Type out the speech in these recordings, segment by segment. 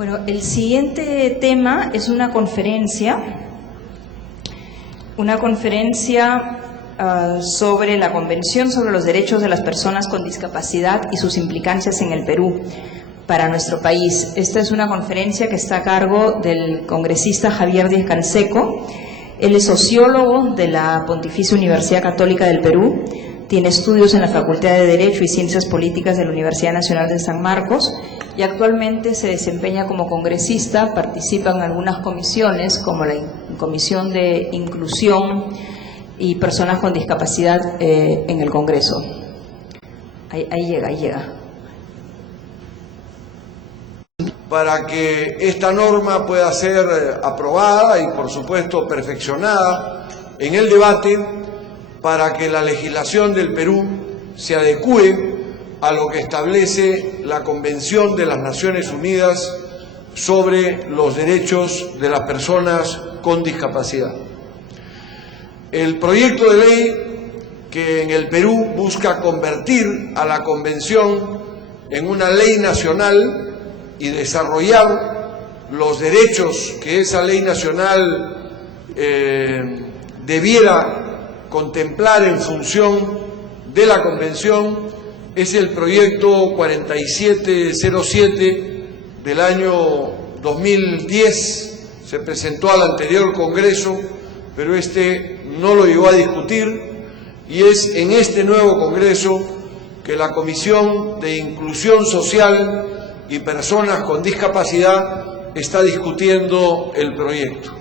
Bueno, el siguiente tema es una conferencia sobre la Convención sobre los Derechos de las Personas con Discapacidad y sus implicancias en el Perú para nuestro país. Esta es una conferencia que está a cargo del congresista Javier Díaz-Canseco. Él es sociólogo de la Pontificia Universidad Católica del Perú, tiene estudios en la Facultad de Derecho y Ciencias Políticas de la Universidad Nacional de San Marcos y actualmente se desempeña como congresista, participa en algunas comisiones como la Comisión de Inclusión y Personas con Discapacidad en el Congreso. Ahí llega. Para que esta norma pueda ser aprobada y, por supuesto, perfeccionada en el debate, para que la legislación del Perú se adecúe a lo que establece la Convención de las Naciones Unidas sobre los derechos de las personas con discapacidad. El proyecto de ley que en el Perú busca convertir a la Convención en una ley nacional y desarrollar los derechos que esa ley nacional debiera contemplar en función de la Convención es el proyecto 4707 del año 2010. Se presentó al anterior Congreso, pero este no lo llegó a discutir, y es en este nuevo Congreso que la Comisión de Inclusión Social y Personas con Discapacidad está discutiendo el proyecto.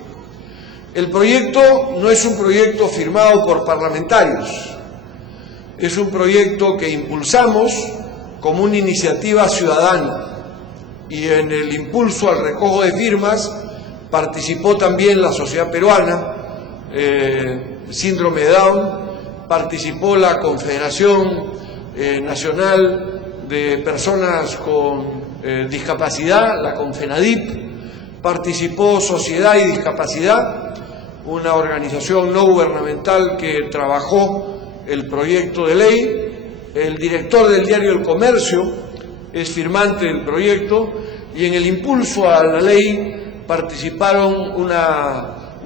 El proyecto no es un proyecto firmado por parlamentarios, es un proyecto que impulsamos como una iniciativa ciudadana, y en el impulso al recojo de firmas participó también la sociedad peruana, Síndrome de Down, participó la Confederación Nacional de Personas con Discapacidad, la CONFENADIP, participó Sociedad y Discapacidad, una organización no gubernamental que trabajó el proyecto de ley. El director del diario El Comercio es firmante del proyecto, y en el impulso a la ley participaron un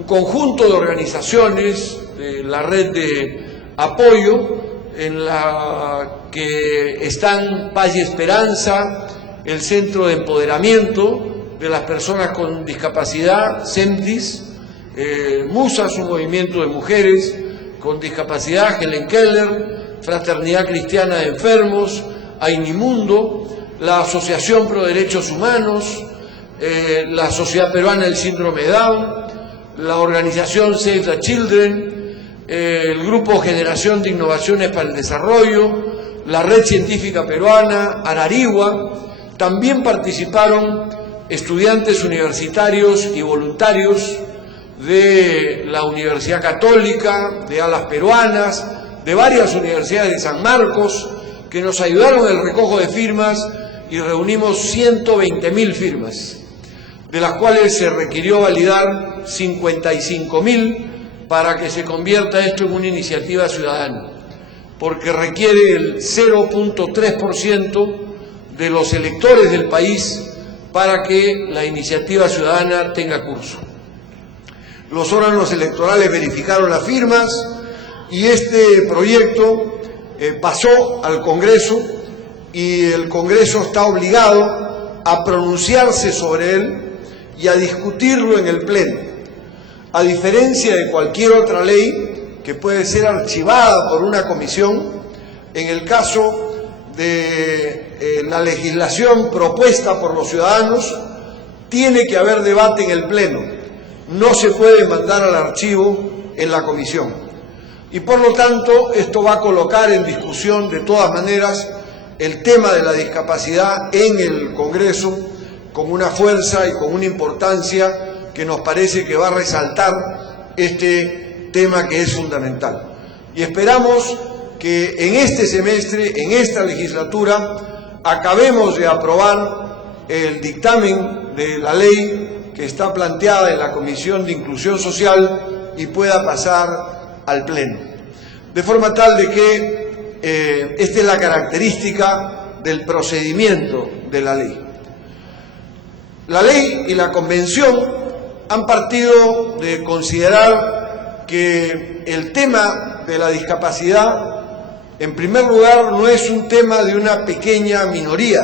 conjunto de organizaciones de la red de apoyo, en la que están Paz y Esperanza, el Centro de Empoderamiento de las Personas con Discapacidad, CEMDIS, MUSAS, un movimiento de mujeres con discapacidad, Helen Keller, Fraternidad Cristiana de Enfermos, Ainimundo, la Asociación Pro Derechos Humanos, la Sociedad Peruana del Síndrome de Down, la organización Save the Children, el Grupo Generación de Innovaciones para el Desarrollo, la Red Científica Peruana, Ararigua. También participaron estudiantes universitarios y voluntarios de la Universidad Católica, de Alas Peruanas, de varias universidades de San Marcos, que nos ayudaron en el recojo de firmas, y reunimos 120.000 firmas, de las cuales se requirió validar 55.000 para que se convierta esto en una iniciativa ciudadana, porque requiere el 0.3% de los electores del país para que la iniciativa ciudadana tenga curso. Los órganos electorales verificaron las firmas y este proyecto pasó al Congreso, y el Congreso está obligado a pronunciarse sobre él y a discutirlo en el Pleno. A diferencia de cualquier otra ley que puede ser archivada por una comisión, en el caso de la legislación propuesta por los ciudadanos, tiene que haber debate en el Pleno. No se puede mandar al archivo en la comisión. Y por lo tanto, esto va a colocar en discusión de todas maneras el tema de la discapacidad en el Congreso con una fuerza y con una importancia que nos parece que va a resaltar este tema que es fundamental. Y esperamos que en este semestre, en esta legislatura, acabemos de aprobar el dictamen de la ley que está planteada en la Comisión de Inclusión Social y pueda pasar al Pleno. De forma tal de que esta es la característica del procedimiento de la ley. La ley y la convención han partido de considerar que el tema de la discapacidad, en primer lugar, no es un tema de una pequeña minoría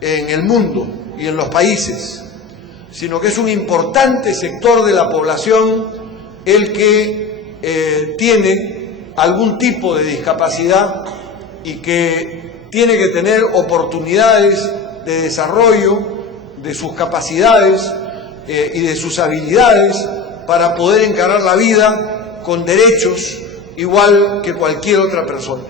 en el mundo y en los países, sino que es un importante sector de la población el que tiene algún tipo de discapacidad y que tiene que tener oportunidades de desarrollo de sus capacidades y de sus habilidades para poder encarar la vida con derechos igual que cualquier otra persona.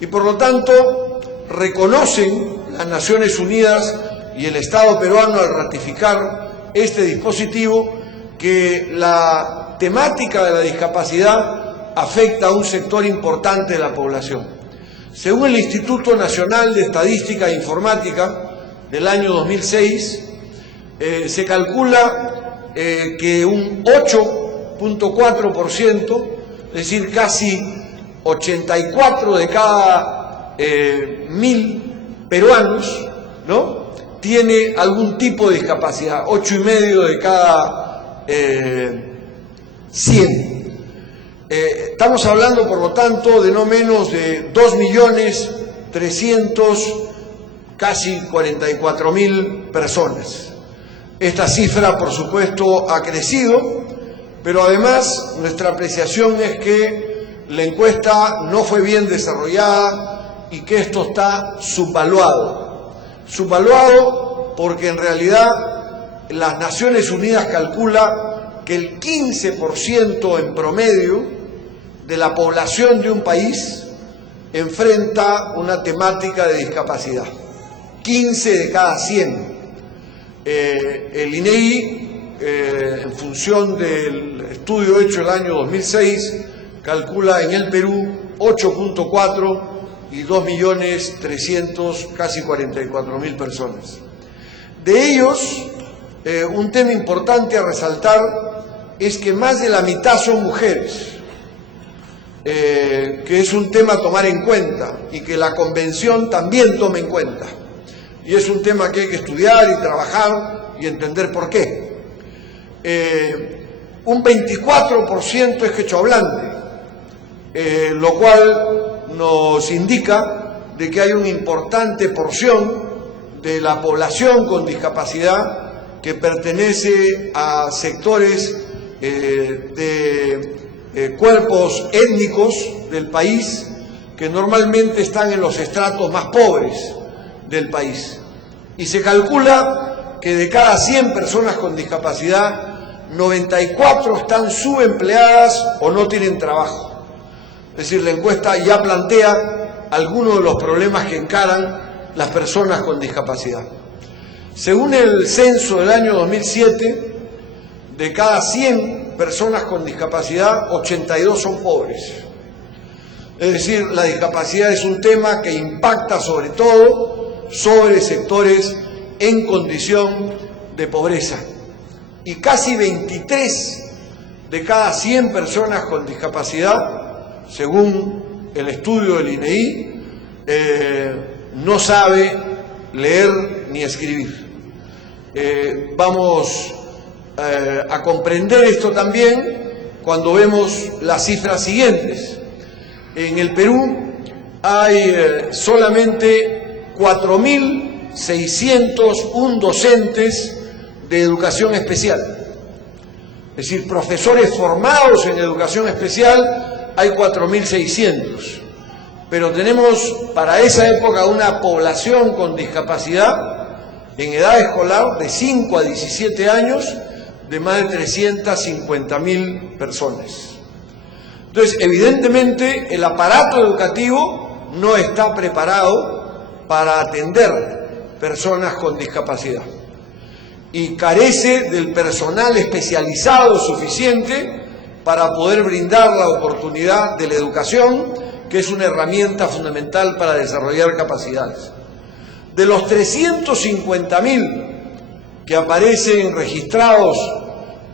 Y por lo tanto, reconocen las Naciones Unidas y el Estado peruano al ratificar este dispositivo que la temática de la discapacidad afecta a un sector importante de la población. Según el Instituto Nacional de Estadística e Informática del año 2006, se calcula que un 8.4%, es decir, casi 84 de cada 1000 peruanos, ¿no?, tiene algún tipo de discapacidad, 8,5 de cada 100. Estamos hablando, por lo tanto, de no menos de 2.300.000, casi 44.000 personas. Esta cifra, por supuesto, ha crecido, pero además nuestra apreciación es que la encuesta no fue bien desarrollada y que esto está subvaluado. Subvaluado porque en realidad las Naciones Unidas calcula que el 15% en promedio de la población de un país enfrenta una temática de discapacidad. 15 de cada 100. El INEGI, en función del estudio hecho el año 2006, calcula en el Perú 8.4 y 2.300.000, casi 44.000 personas. De ellos, un tema importante a resaltar es que más de la mitad son mujeres, que es un tema a tomar en cuenta y que la Convención también toma en cuenta. Y es un tema que hay que estudiar y trabajar y entender por qué. Un 24% es quechohablante, lo cual nos indica de que hay una importante porción de la población con discapacidad que pertenece a sectores de cuerpos étnicos del país que normalmente están en los estratos más pobres del país. Y se calcula que de cada 100 personas con discapacidad, 94 están subempleadas o no tienen trabajo. Es decir, la encuesta ya plantea algunos de los problemas que encaran las personas con discapacidad. Según el censo del año 2007, de cada 100 personas con discapacidad, 82 son pobres. Es decir, la discapacidad es un tema que impacta sobre todo sobre sectores en condición de pobreza. Y casi 23 de cada 100 personas con discapacidad, según el estudio del INEGI, no sabe leer ni escribir. Vamos a comprender esto también cuando vemos las cifras siguientes. En el Perú hay solamente 4.601 docentes de educación especial. Es decir, profesores formados en educación especial hay 4.600. Pero tenemos para esa época una población con discapacidad en edad escolar de 5 a 17 años de más de 350.000 personas. Entonces, evidentemente, el aparato educativo no está preparado para atender personas con discapacidad y carece del personal especializado suficiente para poder brindar la oportunidad de la educación, que es una herramienta fundamental para desarrollar capacidades. De los 350.000 que aparecen registrados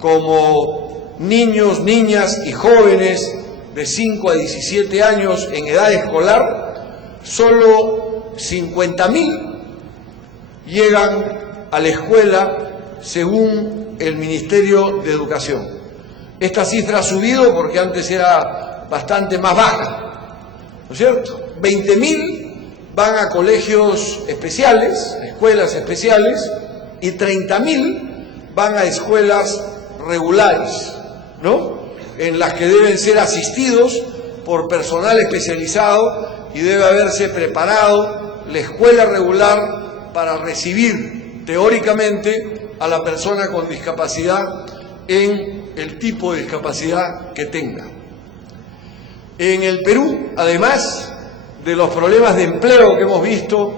como niños, niñas y jóvenes de 5 a 17 años en edad escolar, solo 50.000 llegan a la escuela según el Ministerio de Educación. Esta cifra ha subido porque antes era bastante más baja, ¿no es cierto? 20.000 van a colegios especiales, a escuelas especiales, y 30.000 van a escuelas regulares, ¿no? En las que deben ser asistidos por personal especializado y debe haberse preparado la escuela regular para recibir teóricamente a la persona con discapacidad en el tipo de discapacidad que tenga. En el Perú, además de los problemas de empleo que hemos visto,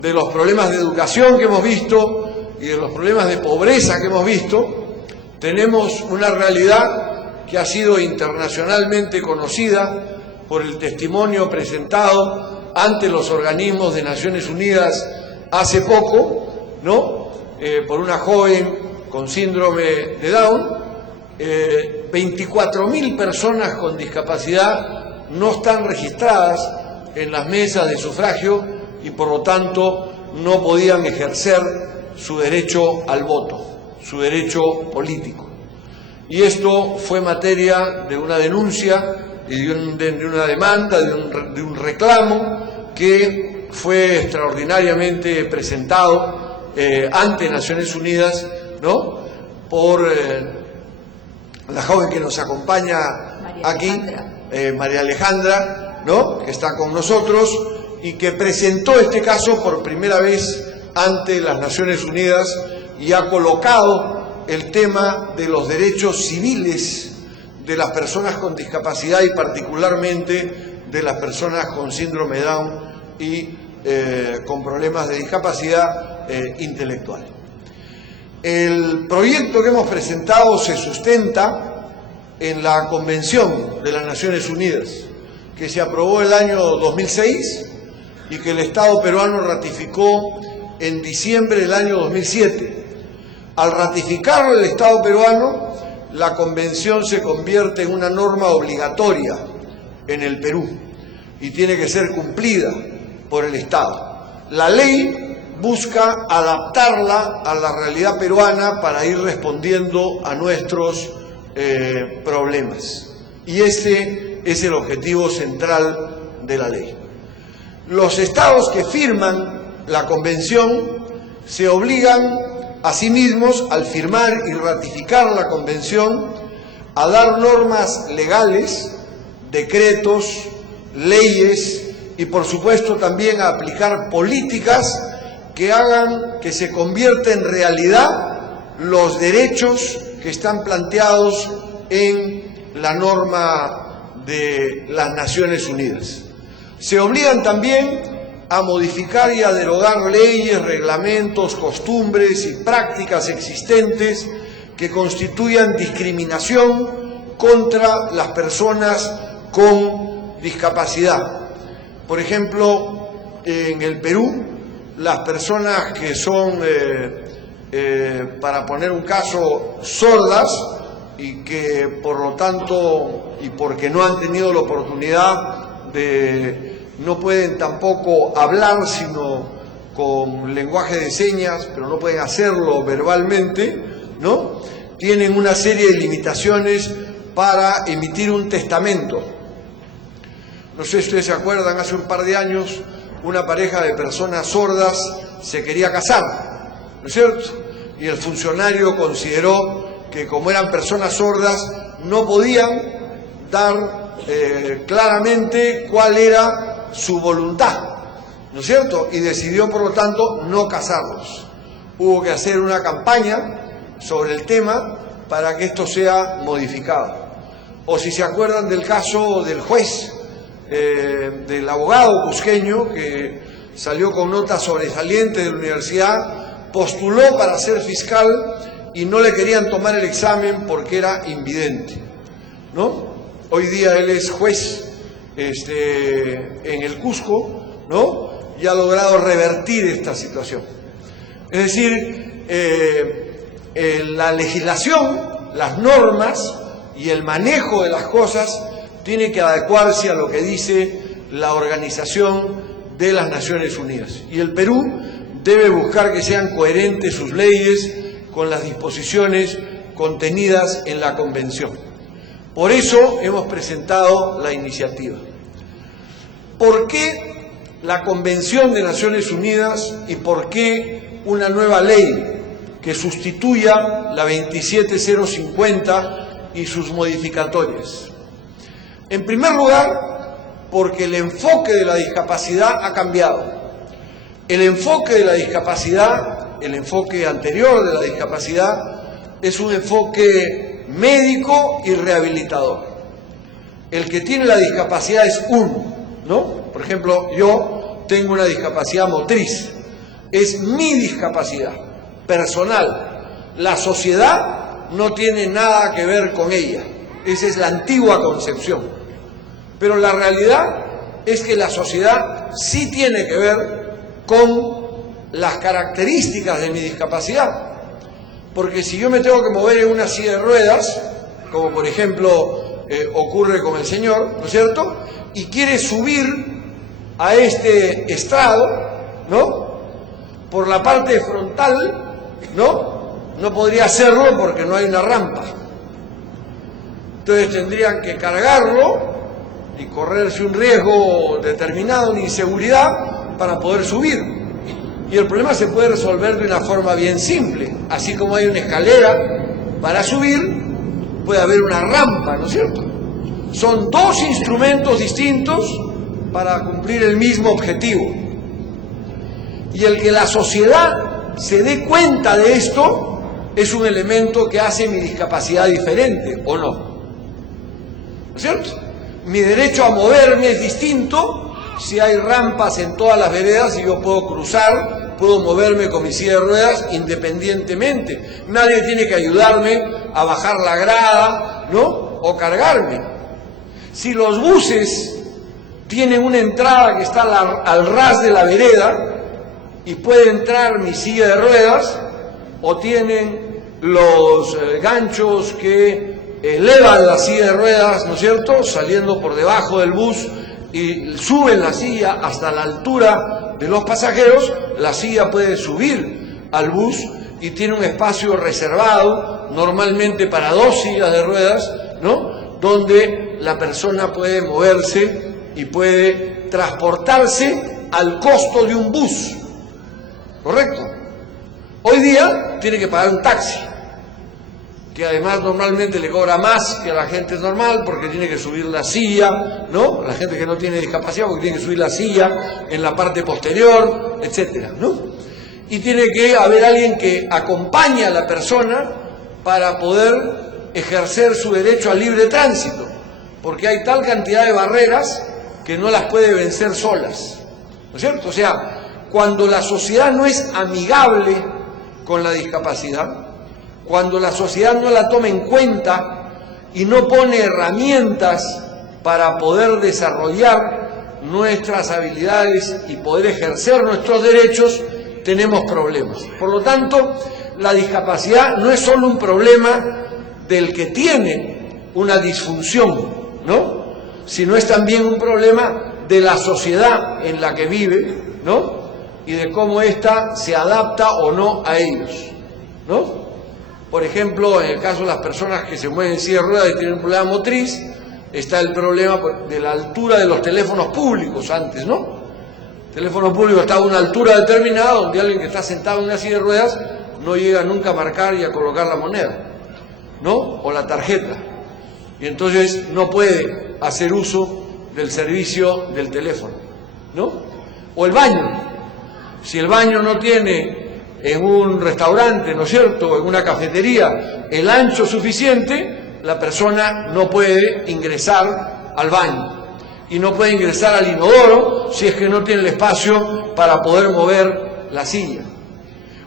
de los problemas de educación que hemos visto y de los problemas de pobreza que hemos visto, tenemos una realidad que ha sido internacionalmente conocida por el testimonio presentado ante los organismos de Naciones Unidas hace poco, ¿no? Por una joven con síndrome de Down. 24.000 personas con discapacidad no están registradas en las mesas de sufragio y por lo tanto no podían ejercer su derecho al voto, su derecho político. Y esto fue materia de una denuncia y de una demanda, de un reclamo que fue extraordinariamente presentado ante Naciones Unidas, ¿no? Por la joven que nos acompaña aquí, María Alejandra, ¿no? Que está con nosotros y que presentó este caso por primera vez ante las Naciones Unidas y ha colocado el tema de los derechos civiles de las personas con discapacidad y particularmente de las personas con síndrome Down y con problemas de discapacidad intelectual. El proyecto que hemos presentado se sustenta en la Convención de las Naciones Unidas, que se aprobó el año 2006 y que el Estado peruano ratificó en diciembre del año 2007. Al ratificarlo el Estado peruano, la Convención se convierte en una norma obligatoria en el Perú y tiene que ser cumplida por el Estado. La ley busca adaptarla a la realidad peruana para ir respondiendo a nuestros problemas. Y ese es el objetivo central de la ley. Los estados que firman la Convención se obligan a sí mismos, al firmar y ratificar la Convención, a dar normas legales, decretos, leyes y por supuesto también a aplicar políticas que hagan que se convierta en realidad los derechos que están planteados en la norma de las Naciones Unidas. Se obligan también a modificar y a derogar leyes, reglamentos, costumbres y prácticas existentes que constituyan discriminación contra las personas con discapacidad. Por ejemplo, en el Perú, las personas que son, para poner un caso, sordas y que por lo tanto, y porque no han tenido la oportunidad no pueden tampoco hablar sino con lenguaje de señas, pero no pueden hacerlo verbalmente, ¿no? Tienen una serie de limitaciones para emitir un testamento. No sé si ustedes se acuerdan, hace un par de años una pareja de personas sordas se quería casar, ¿no es cierto? Y el funcionario consideró que como eran personas sordas no podían dar claramente cuál era su voluntad, ¿no es cierto? Y decidió por lo tanto no casarlos. Hubo que hacer una campaña sobre el tema para que esto sea modificado. O si se acuerdan del caso del juez, del abogado cusqueño que salió con notas sobresalientes de la universidad, postuló para ser fiscal y no le querían tomar el examen porque era invidente, ¿no? Hoy día él es juez en el Cusco, ¿no? Y ha logrado revertir esta situación. Es decir, la legislación, las normas y el manejo de las cosas tiene que adecuarse a lo que dice la Organización de las Naciones Unidas. Y el Perú debe buscar que sean coherentes sus leyes con las disposiciones contenidas en la Convención. Por eso hemos presentado la iniciativa. ¿Por qué la Convención de Naciones Unidas y por qué una nueva ley que sustituya la 27050 y sus modificatorias? En primer lugar, porque el enfoque de la discapacidad ha cambiado. El enfoque de la discapacidad, el enfoque anterior de la discapacidad, es un enfoque médico y rehabilitador. El que tiene la discapacidad es uno, ¿no? Por ejemplo, yo tengo una discapacidad motriz. Es mi discapacidad personal. La sociedad no tiene nada que ver con ella. Esa es la antigua concepción. Pero la realidad es que la sociedad sí tiene que ver con las características de mi discapacidad. Porque si yo me tengo que mover en una silla de ruedas, como por ejemplo ocurre con el señor, ¿no es cierto?, y quiere subir a este estrado, ¿no?, por la parte frontal, no podría hacerlo porque no hay una rampa. Entonces tendrían que cargarlo y correrse un riesgo determinado, una inseguridad, para poder subir. Y el problema se puede resolver de una forma bien simple. Así como hay una escalera para subir, puede haber una rampa, ¿no es cierto? Son dos instrumentos distintos para cumplir el mismo objetivo. Y el que la sociedad se dé cuenta de esto es un elemento que hace mi discapacidad diferente, ¿o no? ¿No es cierto? Mi derecho a moverme es distinto si hay rampas en todas las veredas y yo puedo cruzar, puedo moverme con mi silla de ruedas independientemente. Nadie tiene que ayudarme a bajar la grada, ¿no?, o cargarme. Si los buses tienen una entrada que está al ras de la vereda y puede entrar mi silla de ruedas, o tienen los ganchos que elevan la silla de ruedas, ¿no es cierto?, saliendo por debajo del bus y suben la silla hasta la altura de los pasajeros, la silla puede subir al bus y tiene un espacio reservado, normalmente para dos sillas de ruedas, ¿no?, donde la persona puede moverse y puede transportarse al costo de un bus, ¿correcto? Hoy día tiene que pagar un taxi, que además normalmente le cobra más que a la gente normal porque tiene que subir la silla, ¿no? La gente que no tiene discapacidad porque tiene que subir la silla en la parte posterior, etcétera, ¿no? Y tiene que haber alguien que acompañe a la persona para poder ejercer su derecho al libre tránsito, porque hay tal cantidad de barreras que no las puede vencer solas, ¿no es cierto? O sea, cuando la sociedad no es amigable con la discapacidad, cuando la sociedad no la toma en cuenta y no pone herramientas para poder desarrollar nuestras habilidades y poder ejercer nuestros derechos, tenemos problemas. Por lo tanto, la discapacidad no es solo un problema del que tiene una disfunción, ¿no?, sino es también un problema de la sociedad en la que vive, ¿no?, y de cómo ésta se adapta o no a ellos, ¿no? Por ejemplo, en el caso de las personas que se mueven en silla de ruedas y tienen un problema motriz, está el problema de la altura de los teléfonos públicos antes, ¿no? El teléfono público está a una altura determinada donde alguien que está sentado en una silla de ruedas no llega nunca a marcar y a colocar la moneda, ¿no?, o la tarjeta. Y entonces no puede hacer uso del servicio del teléfono, ¿no? O el baño. Si el baño no tiene en un restaurante, ¿no es cierto?, o en una cafetería, el ancho suficiente, la persona no puede ingresar al baño. Y no puede ingresar al inodoro si es que no tiene el espacio para poder mover la silla.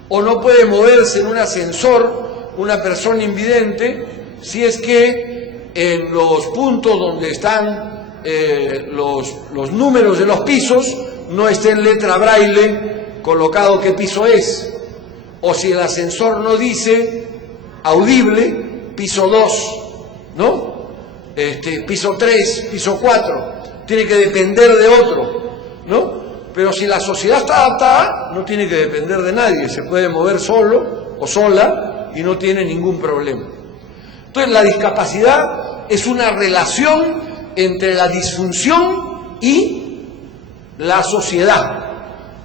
O no puede moverse en un ascensor una persona invidente si es que en los puntos donde están los números de los pisos no está en letra braille colocado qué piso es. O si el ascensor no dice audible, piso 2, ¿no? Piso 3, piso 4, tiene que depender de otro, ¿no? Pero si la sociedad está adaptada, no tiene que depender de nadie, se puede mover solo o sola y no tiene ningún problema. Entonces, la discapacidad es una relación entre la disfunción y la sociedad,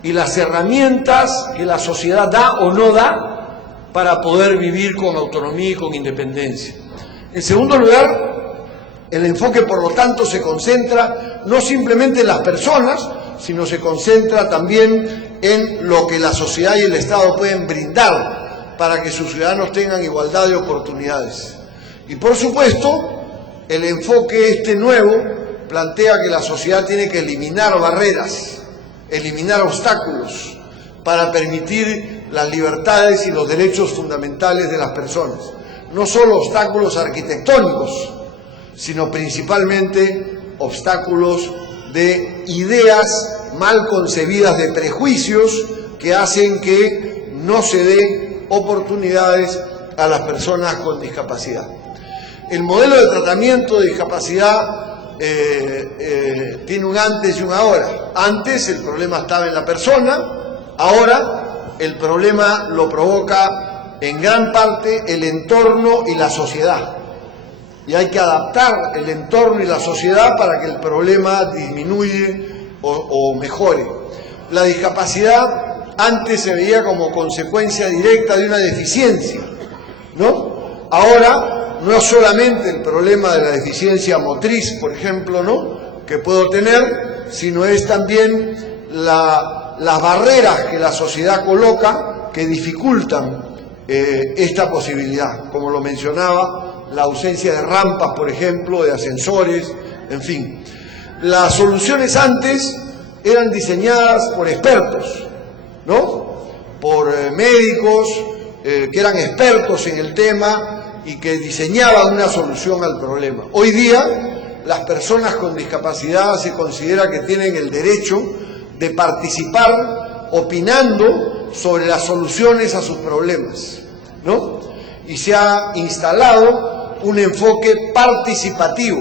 y las herramientas que la sociedad da o no da para poder vivir con autonomía y con independencia. En segundo lugar, el enfoque, por lo tanto, se concentra no simplemente en las personas, sino se concentra también en lo que la sociedad y el Estado pueden brindar para que sus ciudadanos tengan igualdad de oportunidades. Y por supuesto, el enfoque nuevo plantea que la sociedad tiene que eliminar barreras, eliminar obstáculos para permitir las libertades y los derechos fundamentales de las personas. No solo obstáculos arquitectónicos, sino principalmente obstáculos de ideas mal concebidas, de prejuicios que hacen que no se den oportunidades a las personas con discapacidad. El modelo de tratamiento de discapacidad tiene un antes y un ahora. Antes el problema estaba en la persona, ahora el problema lo provoca en gran parte el entorno y la sociedad. Y hay que adaptar el entorno y la sociedad para que el problema disminuya o mejore. La discapacidad antes se veía como consecuencia directa de una deficiencia, ¿no? Ahora no es solamente el problema de la deficiencia motriz, por ejemplo, ¿no?, que puedo tener, sino es también las barreras que la sociedad coloca que dificultan esta posibilidad, como lo mencionaba, la ausencia de rampas, por ejemplo, de ascensores, en fin. Las soluciones antes eran diseñadas por expertos, ¿no?, por médicos que eran expertos en el tema y que diseñaban una solución al problema. Hoy día, las personas con discapacidad se considera que tienen el derecho de participar opinando sobre las soluciones a sus problemas, ¿no? Y se ha instalado un enfoque participativo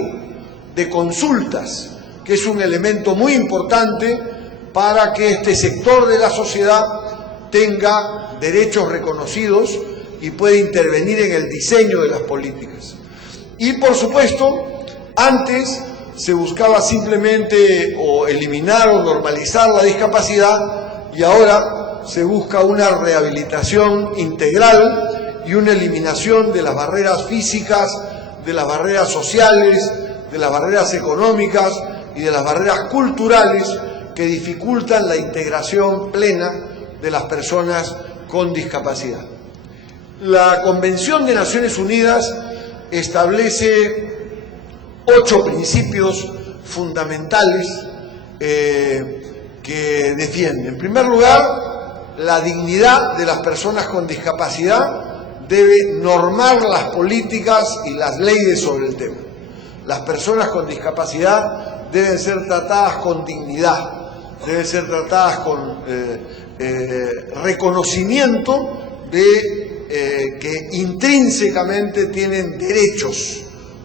de consultas, que es un elemento muy importante para que este sector de la sociedad tenga derechos reconocidos y pueda intervenir en el diseño de las políticas. Y por supuesto, antes se buscaba simplemente o eliminar o normalizar la discapacidad y ahora se busca una rehabilitación integral y una eliminación de las barreras físicas, de las barreras sociales, de las barreras económicas y de las barreras culturales que dificultan la integración plena de las personas con discapacidad. La Convención de Naciones Unidas establece 8 principios fundamentales que defiende. En primer lugar, la dignidad de las personas con discapacidad debe normar las políticas y las leyes sobre el tema. Las personas con discapacidad deben ser tratadas con dignidad, deben ser tratadas con reconocimiento de que intrínsecamente tienen derechos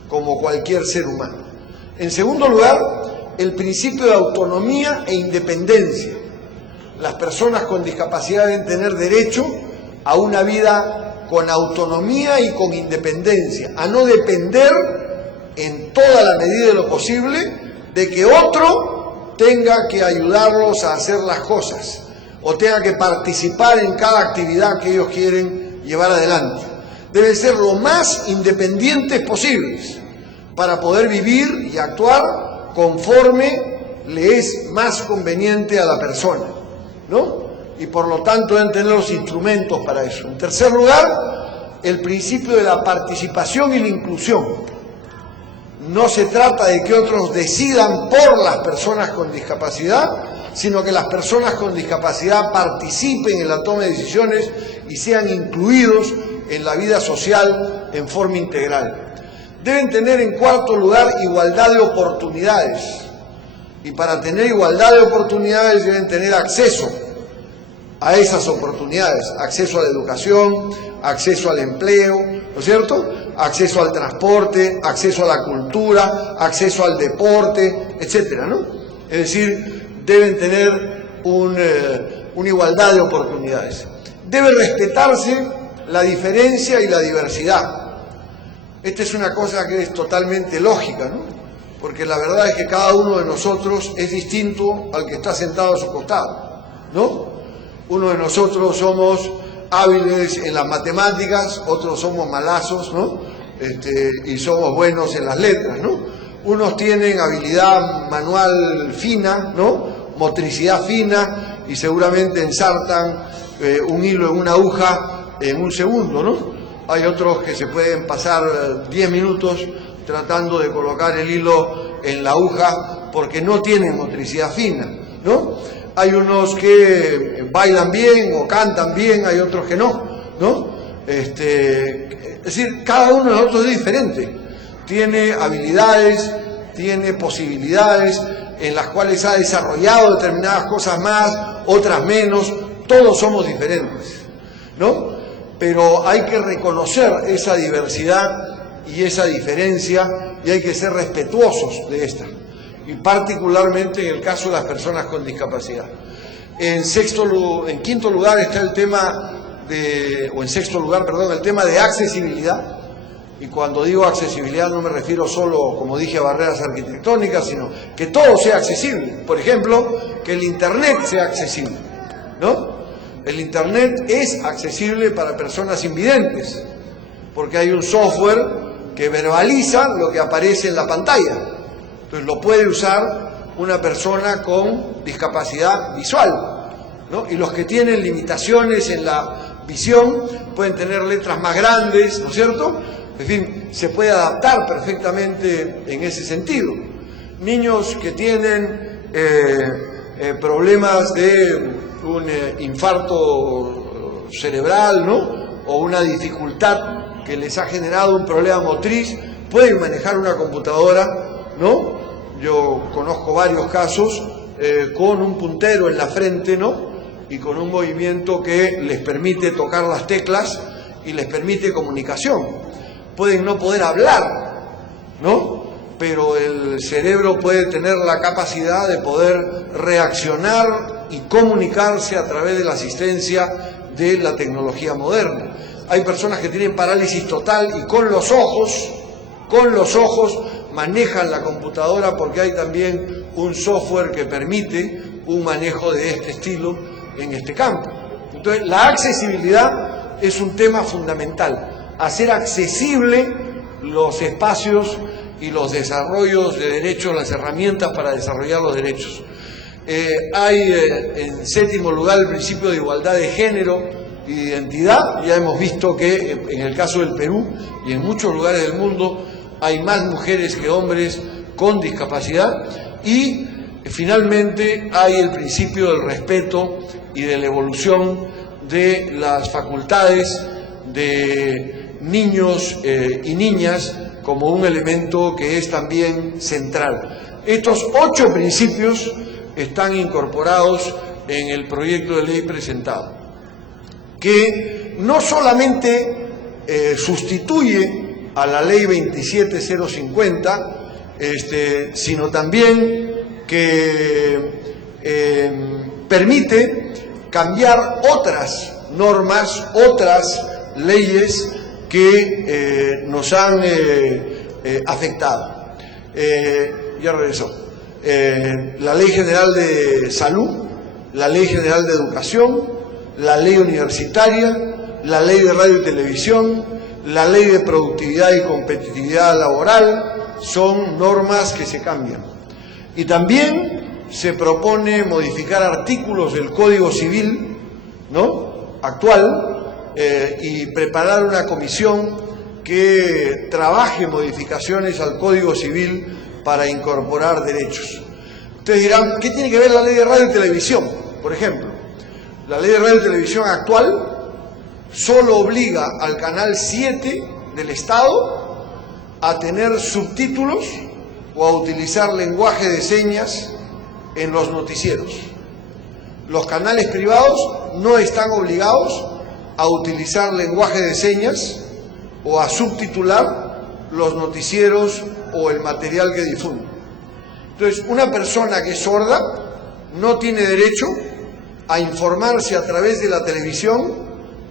como cualquier ser humano. En segundo lugar, el principio de autonomía e independencia. Las personas con discapacidad deben tener derecho a una vida con autonomía y con independencia, a no depender en toda la medida de lo posible de que otro tenga que ayudarlos a hacer las cosas o tenga que participar en cada actividad que ellos quieren llevar adelante. Deben ser lo más independientes posibles para poder vivir y actuar conforme le es más conveniente a la persona, ¿no? Y por lo tanto deben tener los instrumentos para eso. En tercer lugar, el principio de la participación y la inclusión. No se trata de que otros decidan por las personas con discapacidad, sino que las personas con discapacidad participen en la toma de decisiones y sean incluidos en la vida social en forma integral. Deben tener, en cuarto lugar, igualdad de oportunidades. Y para tener igualdad de oportunidades deben tener acceso a esas oportunidades, acceso a la educación, acceso al empleo, ¿no es cierto?, acceso al transporte, acceso a la cultura, acceso al deporte, etcétera, ¿no? Es decir, deben tener una igualdad de oportunidades. Debe respetarse la diferencia y la diversidad. Esta es una cosa que es totalmente lógica, ¿no? Porque la verdad es que cada uno de nosotros es distinto al que está sentado a su costado, ¿no? Uno de nosotros somos hábiles en las matemáticas, otros somos malazos, ¿no? Y somos buenos en las letras, ¿no? Unos tienen habilidad manual fina, ¿no? Motricidad fina, y seguramente ensartan un hilo en una aguja en un segundo, ¿no? Hay otros que se pueden pasar 10 minutos tratando de colocar el hilo en la aguja porque no tienen motricidad fina, ¿no? Hay unos que bailan bien o cantan bien, hay otros que no, ¿no? Es decir, cada uno de nosotros es diferente, tiene habilidades, tiene posibilidades en las cuales ha desarrollado determinadas cosas más, otras menos, todos somos diferentes, ¿no? Pero hay que reconocer esa diversidad y esa diferencia y hay que ser respetuosos de esta, y particularmente en el caso de las personas con discapacidad. En quinto lugar está el tema el tema de accesibilidad. Y cuando digo accesibilidad no me refiero solo, como dije, a barreras arquitectónicas, sino que todo sea accesible. Por ejemplo, que el Internet sea accesible, ¿no? El Internet es accesible para personas invidentes, porque hay un software que verbaliza lo que aparece en la pantalla. Entonces lo puede usar una persona con discapacidad visual, ¿no? Y los que tienen limitaciones en la visión pueden tener letras más grandes, ¿no es cierto? En fin, se puede adaptar perfectamente en ese sentido. Niños que tienen problemas de un infarto cerebral, ¿no? O una dificultad que les ha generado un problema motriz, pueden manejar una computadora, ¿no? Yo conozco varios casos con un puntero en la frente, ¿no? Y con un movimiento que les permite tocar las teclas y les permite comunicación. Pueden no poder hablar, ¿no? Pero el cerebro puede tener la capacidad de poder reaccionar y comunicarse a través de la asistencia de la tecnología moderna. Hay personas que tienen parálisis total y con los ojos manejan la computadora, porque hay también un software que permite un manejo de este estilo en este campo. Entonces, la accesibilidad es un tema fundamental. Hacer accesible los espacios y los desarrollos de derechos, las herramientas para desarrollar los derechos. Hay en séptimo lugar el principio de igualdad de género y de identidad. Ya hemos visto que en el caso del Perú y en muchos lugares del mundo hay más mujeres que hombres con discapacidad. Y finalmente hay el principio del respeto y de la evolución de las facultades de niños y niñas como un elemento que es también central. Estos 8 principios están incorporados en el proyecto de ley presentado, que no solamente sustituye a la ley 27050, sino también que permite cambiar otras normas, otras leyes que nos han afectado. Ya regresó. La Ley General de Salud, la Ley General de Educación, la Ley Universitaria, la Ley de Radio y Televisión, la Ley de Productividad y Competitividad Laboral, son normas que se cambian. Y también se propone modificar artículos del Código Civil, ¿no?, actual, y preparar una comisión que trabaje modificaciones al Código Civil para incorporar derechos. Ustedes dirán, ¿qué tiene que ver la Ley de Radio y Televisión? Por ejemplo, la Ley de Radio y Televisión actual solo obliga al Canal 7 del Estado a tener subtítulos o a utilizar lenguaje de señas en los noticieros. Los canales privados no están obligados a utilizar lenguaje de señas o a subtitular los noticieros o el material que difunden. Entonces, una persona que es sorda no tiene derecho a informarse a través de la televisión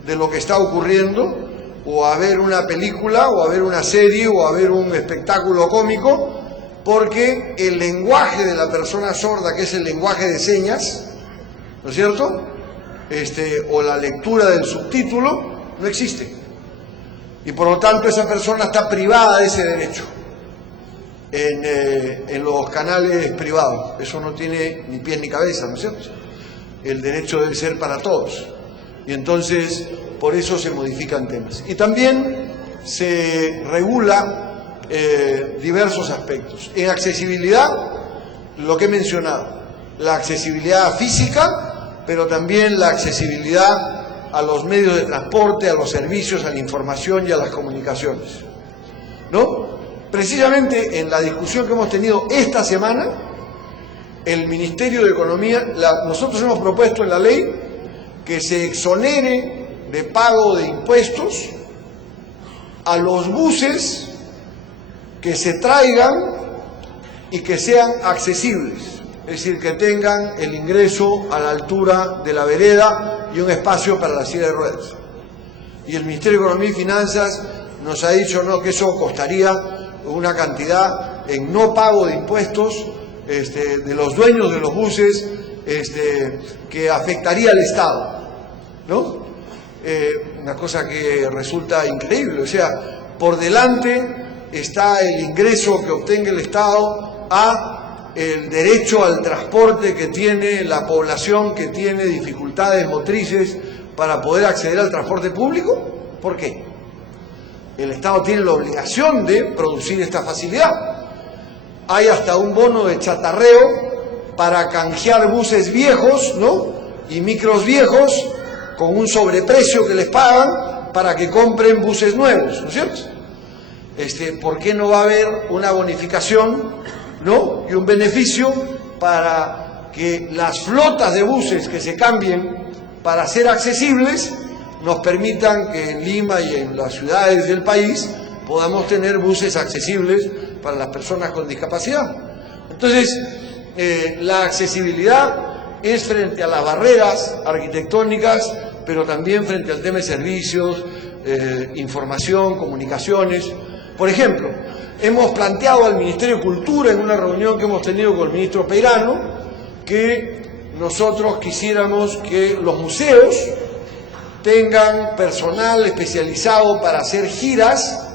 de lo que está ocurriendo, o a ver una película, o a ver una serie, o a ver un espectáculo cómico, porque el lenguaje de la persona sorda, que es el lenguaje de señas, ¿no es cierto?, o la lectura del subtítulo, no existe. Y por lo tanto esa persona está privada de ese derecho en los canales privados. Eso no tiene ni pies ni cabeza, ¿no es cierto? El derecho debe ser para todos. Y entonces, por eso se modifican temas. Y también se regula diversos aspectos. En accesibilidad, lo que he mencionado, la accesibilidad física, pero también la accesibilidad a los medios de transporte, a los servicios, a la información y a las comunicaciones, ¿no? Precisamente en la discusión que hemos tenido esta semana, el Ministerio de Economía, nosotros hemos propuesto en la ley que se exonere de pago de impuestos a los buses que se traigan y que sean accesibles, es decir, que tengan el ingreso a la altura de la vereda y un espacio para la silla de ruedas. Y el Ministerio de Economía y Finanzas nos ha dicho no, que eso costaría una cantidad en no pago de impuestos de los dueños de los buses que afectaría al Estado, ¿no? Una cosa que resulta increíble. O sea, por delante está el ingreso que obtenga el Estado a el derecho al transporte que tiene la población que tiene dificultades motrices para poder acceder al transporte público. ¿Por qué? El Estado tiene la obligación de producir esta facilidad. Hay hasta un bono de chatarreo para canjear buses viejos, ¿no?, y micros viejos con un sobreprecio que les pagan para que compren buses nuevos, ¿no es cierto? ¿Por qué no va a haber una bonificación, ¿no?, y un beneficio para que las flotas de buses que se cambien para ser accesibles nos permitan que en Lima y en las ciudades del país podamos tener buses accesibles para las personas con discapacidad? Entonces, la accesibilidad es frente a las barreras arquitectónicas, pero también frente al tema de servicios, información, comunicaciones. Por ejemplo, hemos planteado al Ministerio de Cultura en una reunión que hemos tenido con el ministro Peirano que nosotros quisiéramos que los museos tengan personal especializado para hacer giras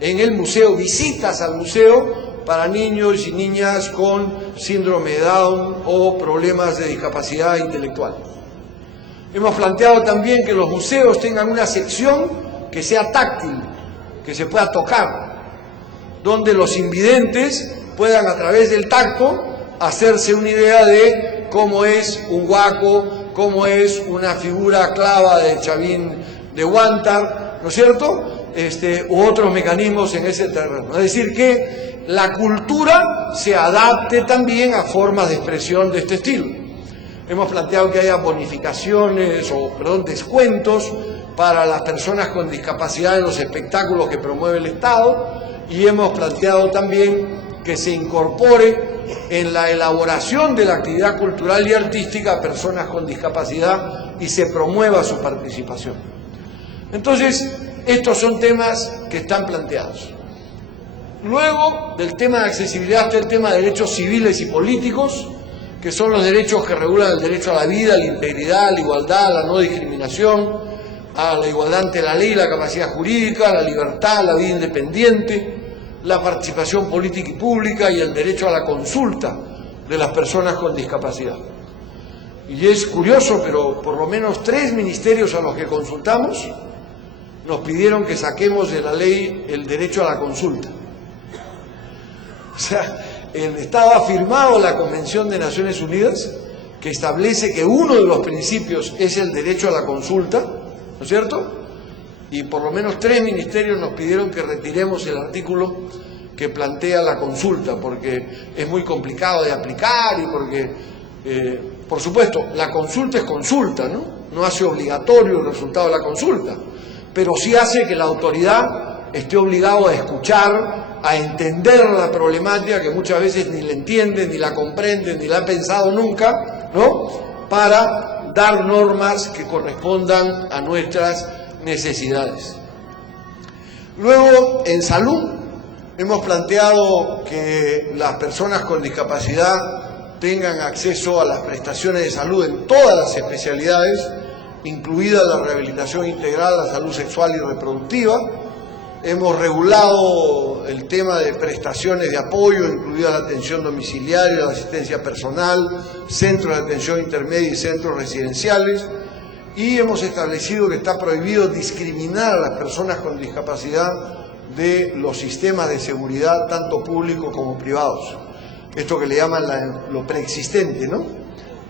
en el museo, visitas al museo para niños y niñas con síndrome de Down o problemas de discapacidad intelectual. Hemos planteado también que los museos tengan una sección que sea táctil, que se pueda tocar, donde los invidentes puedan a través del tacto hacerse una idea de cómo es un huaco, cómo es una figura clava de Chavín de Huántar, ¿no es cierto?, u otros mecanismos en ese terreno. Es decir, que la cultura se adapte también a formas de expresión de este estilo. Hemos planteado que haya bonificaciones descuentos para las personas con discapacidad en los espectáculos que promueve el Estado, y hemos planteado también que se incorpore en la elaboración de la actividad cultural y artística a personas con discapacidad y se promueva su participación. Entonces, estos son temas que están planteados. Luego del tema de accesibilidad está el tema de derechos civiles y políticos, que son los derechos que regulan el derecho a la vida, a la integridad, a la igualdad, a la no discriminación, a la igualdad ante la ley, la capacidad jurídica, la libertad, la vida independiente, la participación política y pública y el derecho a la consulta de las personas con discapacidad. Y es curioso, pero por lo menos 3 ministerios a los que consultamos nos pidieron que saquemos de la ley el derecho a la consulta. O sea, estaba firmado la Convención de Naciones Unidas, que establece que uno de los principios es el derecho a la consulta, ¿no es cierto? Y por lo menos 3 ministerios nos pidieron que retiremos el artículo que plantea la consulta, porque es muy complicado de aplicar y porque, por supuesto, la consulta es consulta, ¿no? No hace obligatorio el resultado de la consulta, pero sí hace que la autoridad esté obligado a escuchar, a entender la problemática que muchas veces ni la entiende, ni la comprende, ni la ha pensado nunca, ¿no?, para dar normas que correspondan a nuestras necesidades. Luego, en salud, hemos planteado que las personas con discapacidad tengan acceso a las prestaciones de salud en todas las especialidades, incluida la rehabilitación integral, la salud sexual y reproductiva. Hemos regulado el tema de prestaciones de apoyo, incluida la atención domiciliaria, la asistencia personal, centros de atención intermedia y centros residenciales. Y hemos establecido que está prohibido discriminar a las personas con discapacidad de los sistemas de seguridad, tanto públicos como privados. Esto que le llaman lo preexistente, ¿no?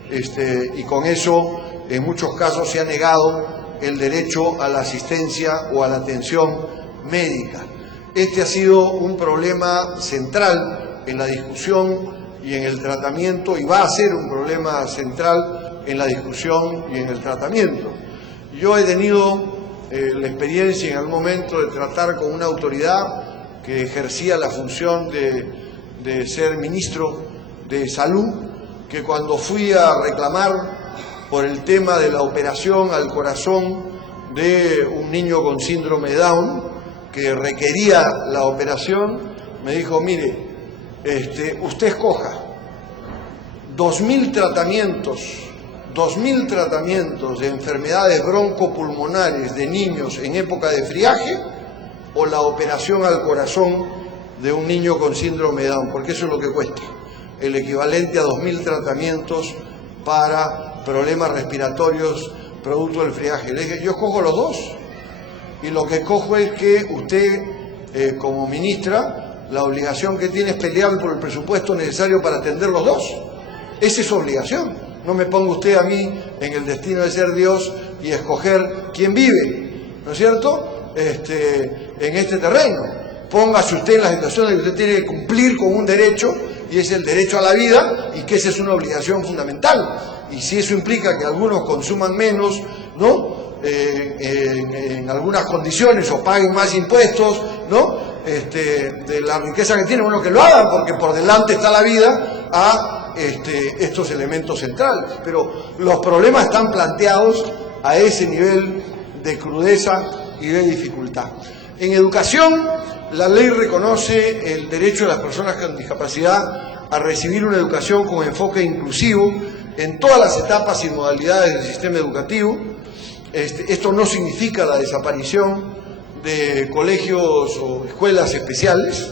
Y con eso, en muchos casos, se ha negado el derecho a la asistencia o a la atención médica. Este ha sido un problema central en la discusión y en el tratamiento, y va a ser un problema central en la discusión y en el tratamiento. Yo he tenido la experiencia en algún momento de tratar con una autoridad que ejercía la función de ser ministro de salud, que cuando fui a reclamar por el tema de la operación al corazón de un niño con síndrome de Down, que requería la operación, me dijo: mire, usted escoja 2.000 tratamientos de enfermedades broncopulmonares de niños en época de friaje, o la operación al corazón de un niño con síndrome de Down, porque eso es lo que cuesta, el equivalente a 2.000 tratamientos para problemas respiratorios producto del friaje. Le dije: yo escojo los dos, y lo que escojo es que usted, como ministra, la obligación que tiene es pelear por el presupuesto necesario para atender los dos. Esa es su obligación. No me ponga usted a mí en el destino de ser Dios y escoger quién vive, ¿no es cierto?, en este terreno. Póngase usted en la situación de que usted tiene que cumplir con un derecho, y es el derecho a la vida, y que esa es una obligación fundamental. Y si eso implica que algunos consuman menos, ¿no?, en algunas condiciones, o paguen más impuestos, ¿no?, de la riqueza que tienen, bueno, que lo hagan, porque por delante está la vida a estos elementos centrales. Pero los problemas están planteados a ese nivel de crudeza y de dificultad. En educación, la ley reconoce el derecho de las personas con discapacidad a recibir una educación con enfoque inclusivo en todas las etapas y modalidades del sistema educativo. Esto no significa la desaparición de colegios o escuelas especiales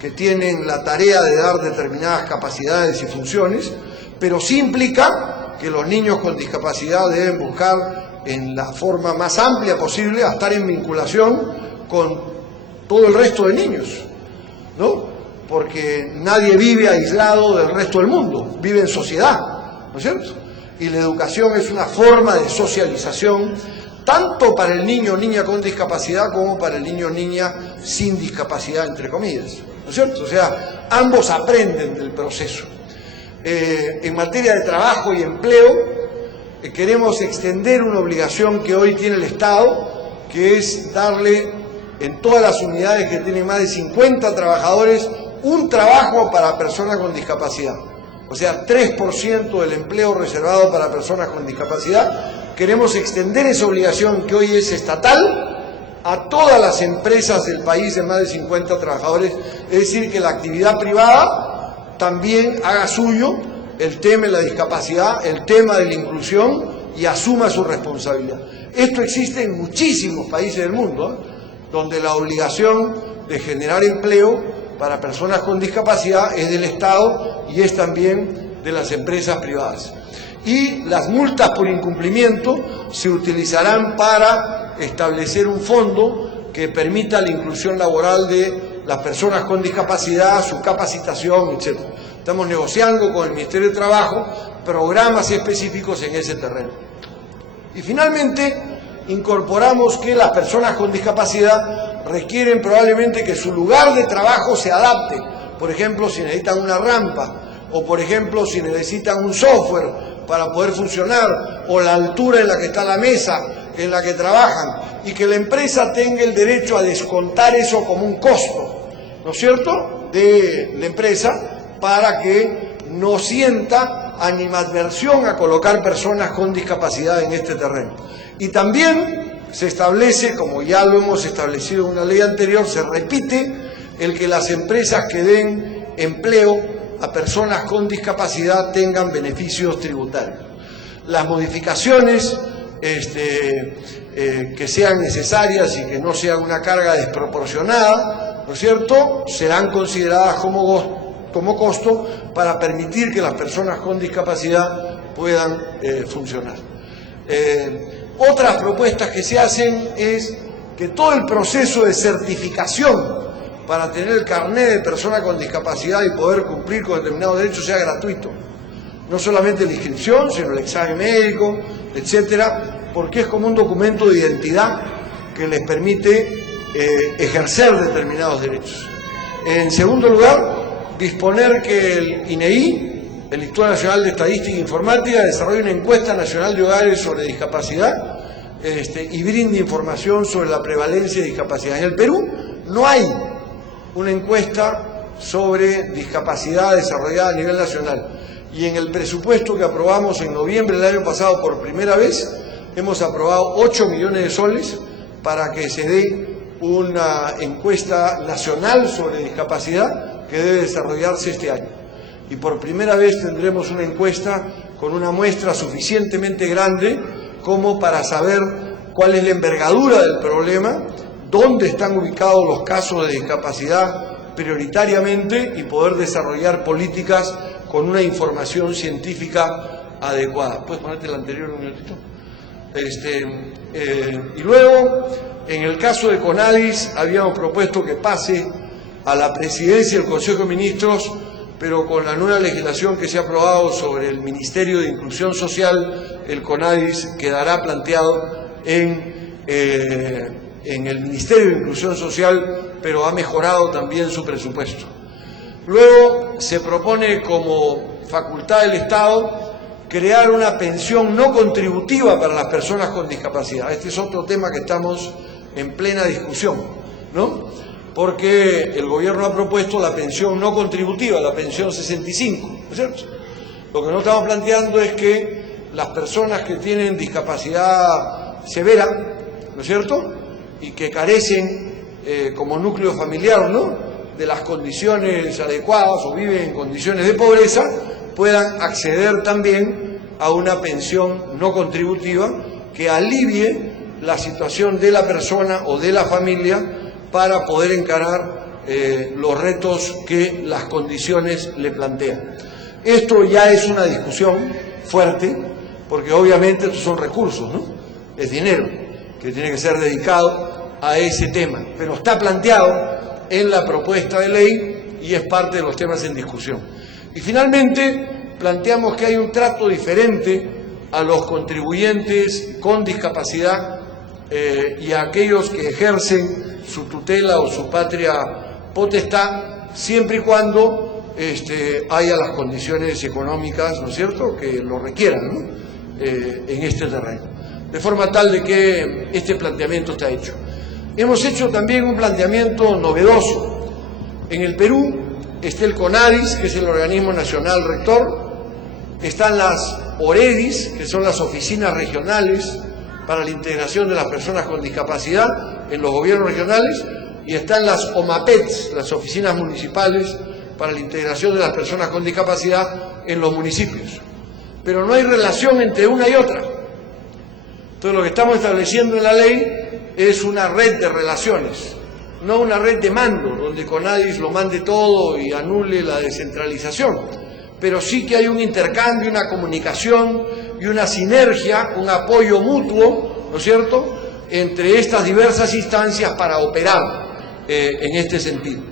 que tienen la tarea de dar determinadas capacidades y funciones, pero sí implica que los niños con discapacidad deben buscar en la forma más amplia posible a estar en vinculación con todo el resto de niños, ¿no? Porque nadie vive aislado del resto del mundo, vive en sociedad, ¿no es cierto? Y la educación es una forma de socialización tanto para el niño o niña con discapacidad como para el niño o niña sin discapacidad, entre comillas, ¿no es cierto? O sea, ambos aprenden del proceso. En materia de trabajo y empleo, queremos extender una obligación que hoy tiene el Estado, que es darle en todas las unidades que tienen más de 50 trabajadores un trabajo para personas con discapacidad. O sea, 3% del empleo reservado para personas con discapacidad. Queremos extender esa obligación, que hoy es estatal, a todas las empresas del país de más de 50 trabajadores. Es decir, que la actividad privada también haga suyo el tema de la discapacidad, el tema de la inclusión, y asuma su responsabilidad. Esto existe en muchísimos países del mundo, donde la obligación de generar empleo para personas con discapacidad es del Estado y es también de las empresas privadas. Y las multas por incumplimiento se utilizarán para establecer un fondo que permita la inclusión laboral de las personas con discapacidad, su capacitación, etc. Estamos negociando con el Ministerio de Trabajo programas específicos en ese terreno. Y finalmente, incorporamos que las personas con discapacidad requieren probablemente que su lugar de trabajo se adapte. Por ejemplo, si necesitan una rampa, o por ejemplo, si necesitan un software para poder funcionar, o la altura en la que está la mesa en la que trabajan, y que la empresa tenga el derecho a descontar eso como un costo, ¿no es cierto?, de la empresa, para que no sienta animadversión a colocar personas con discapacidad en este terreno. Y también se establece, como ya lo hemos establecido en una ley anterior, se repite el que las empresas que den empleo a personas con discapacidad tengan beneficios tributarios. Las modificaciones que sean necesarias y que no sean una carga desproporcionada, ¿no es cierto?, serán consideradas como costo para permitir que las personas con discapacidad puedan funcionar. Otras propuestas que se hacen es que todo el proceso de certificación para tener el carnet de persona con discapacidad y poder cumplir con determinados derechos sea gratuito. No solamente la inscripción, sino el examen médico, etcétera, porque es como un documento de identidad que les permite ejercer determinados derechos. En segundo lugar, disponer que el INEI, el Instituto Nacional de Estadística e Informática, desarrolle una encuesta nacional de hogares sobre discapacidad y brinde información sobre la prevalencia de discapacidad. En el Perú no hay una encuesta sobre discapacidad desarrollada a nivel nacional. Y en el presupuesto que aprobamos en noviembre del año pasado por primera vez, hemos aprobado 8 millones de soles para que se dé una encuesta nacional sobre discapacidad que debe desarrollarse este año. Y por primera vez tendremos una encuesta con una muestra suficientemente grande como para saber cuál es la envergadura del problema, dónde están ubicados los casos de discapacidad prioritariamente y poder desarrollar políticas con una información científica adecuada. ¿Puedes ponerte la anterior un minutito? Y luego, en el caso de CONADIS, habíamos propuesto que pase a la presidencia del Consejo de Ministros, pero con la nueva legislación que se ha aprobado sobre el Ministerio de Inclusión Social, el CONADIS quedará planteado en el Ministerio de Inclusión Social, pero ha mejorado también su presupuesto. Luego se propone como facultad del Estado crear una pensión no contributiva para las personas con discapacidad. Este es otro tema que estamos en plena discusión, ¿no? Porque el gobierno ha propuesto la pensión no contributiva, la pensión 65, ¿no es cierto? Lo que no estamos planteando es que las personas que tienen discapacidad severa, ¿no es cierto?, y que carecen como núcleo familiar, ¿no?, de las condiciones adecuadas o viven en condiciones de pobreza, puedan acceder también a una pensión no contributiva que alivie la situación de la persona o de la familia para poder encarar los retos que las condiciones le plantean. Esto ya es una discusión fuerte, porque obviamente estos son recursos, ¿no? Es dinero que tiene que ser dedicado a ese tema, pero está planteado en la propuesta de ley y es parte de los temas en discusión. Y finalmente planteamos que hay un trato diferente a los contribuyentes con discapacidad y a aquellos que ejercen su tutela o su patria potestad, siempre y cuando haya las condiciones económicas, ¿no es cierto?, que lo requieran, ¿no?, en este terreno. De forma tal de que este planteamiento está hecho. Hemos hecho también un planteamiento novedoso. En el Perú está el CONADIS, que es el organismo nacional rector, están las OREDIS, que son las oficinas regionales para la integración de las personas con discapacidad en los gobiernos regionales, y están las OMAPETs, las oficinas municipales para la integración de las personas con discapacidad en los municipios. Pero no hay relación entre una y otra. Entonces lo que estamos estableciendo en la ley es una red de relaciones, no una red de mando, donde CONADIS lo mande todo y anule la descentralización, pero sí que hay un intercambio, una comunicación y una sinergia, un apoyo mutuo, ¿no es cierto?, entre estas diversas instancias para operar en este sentido.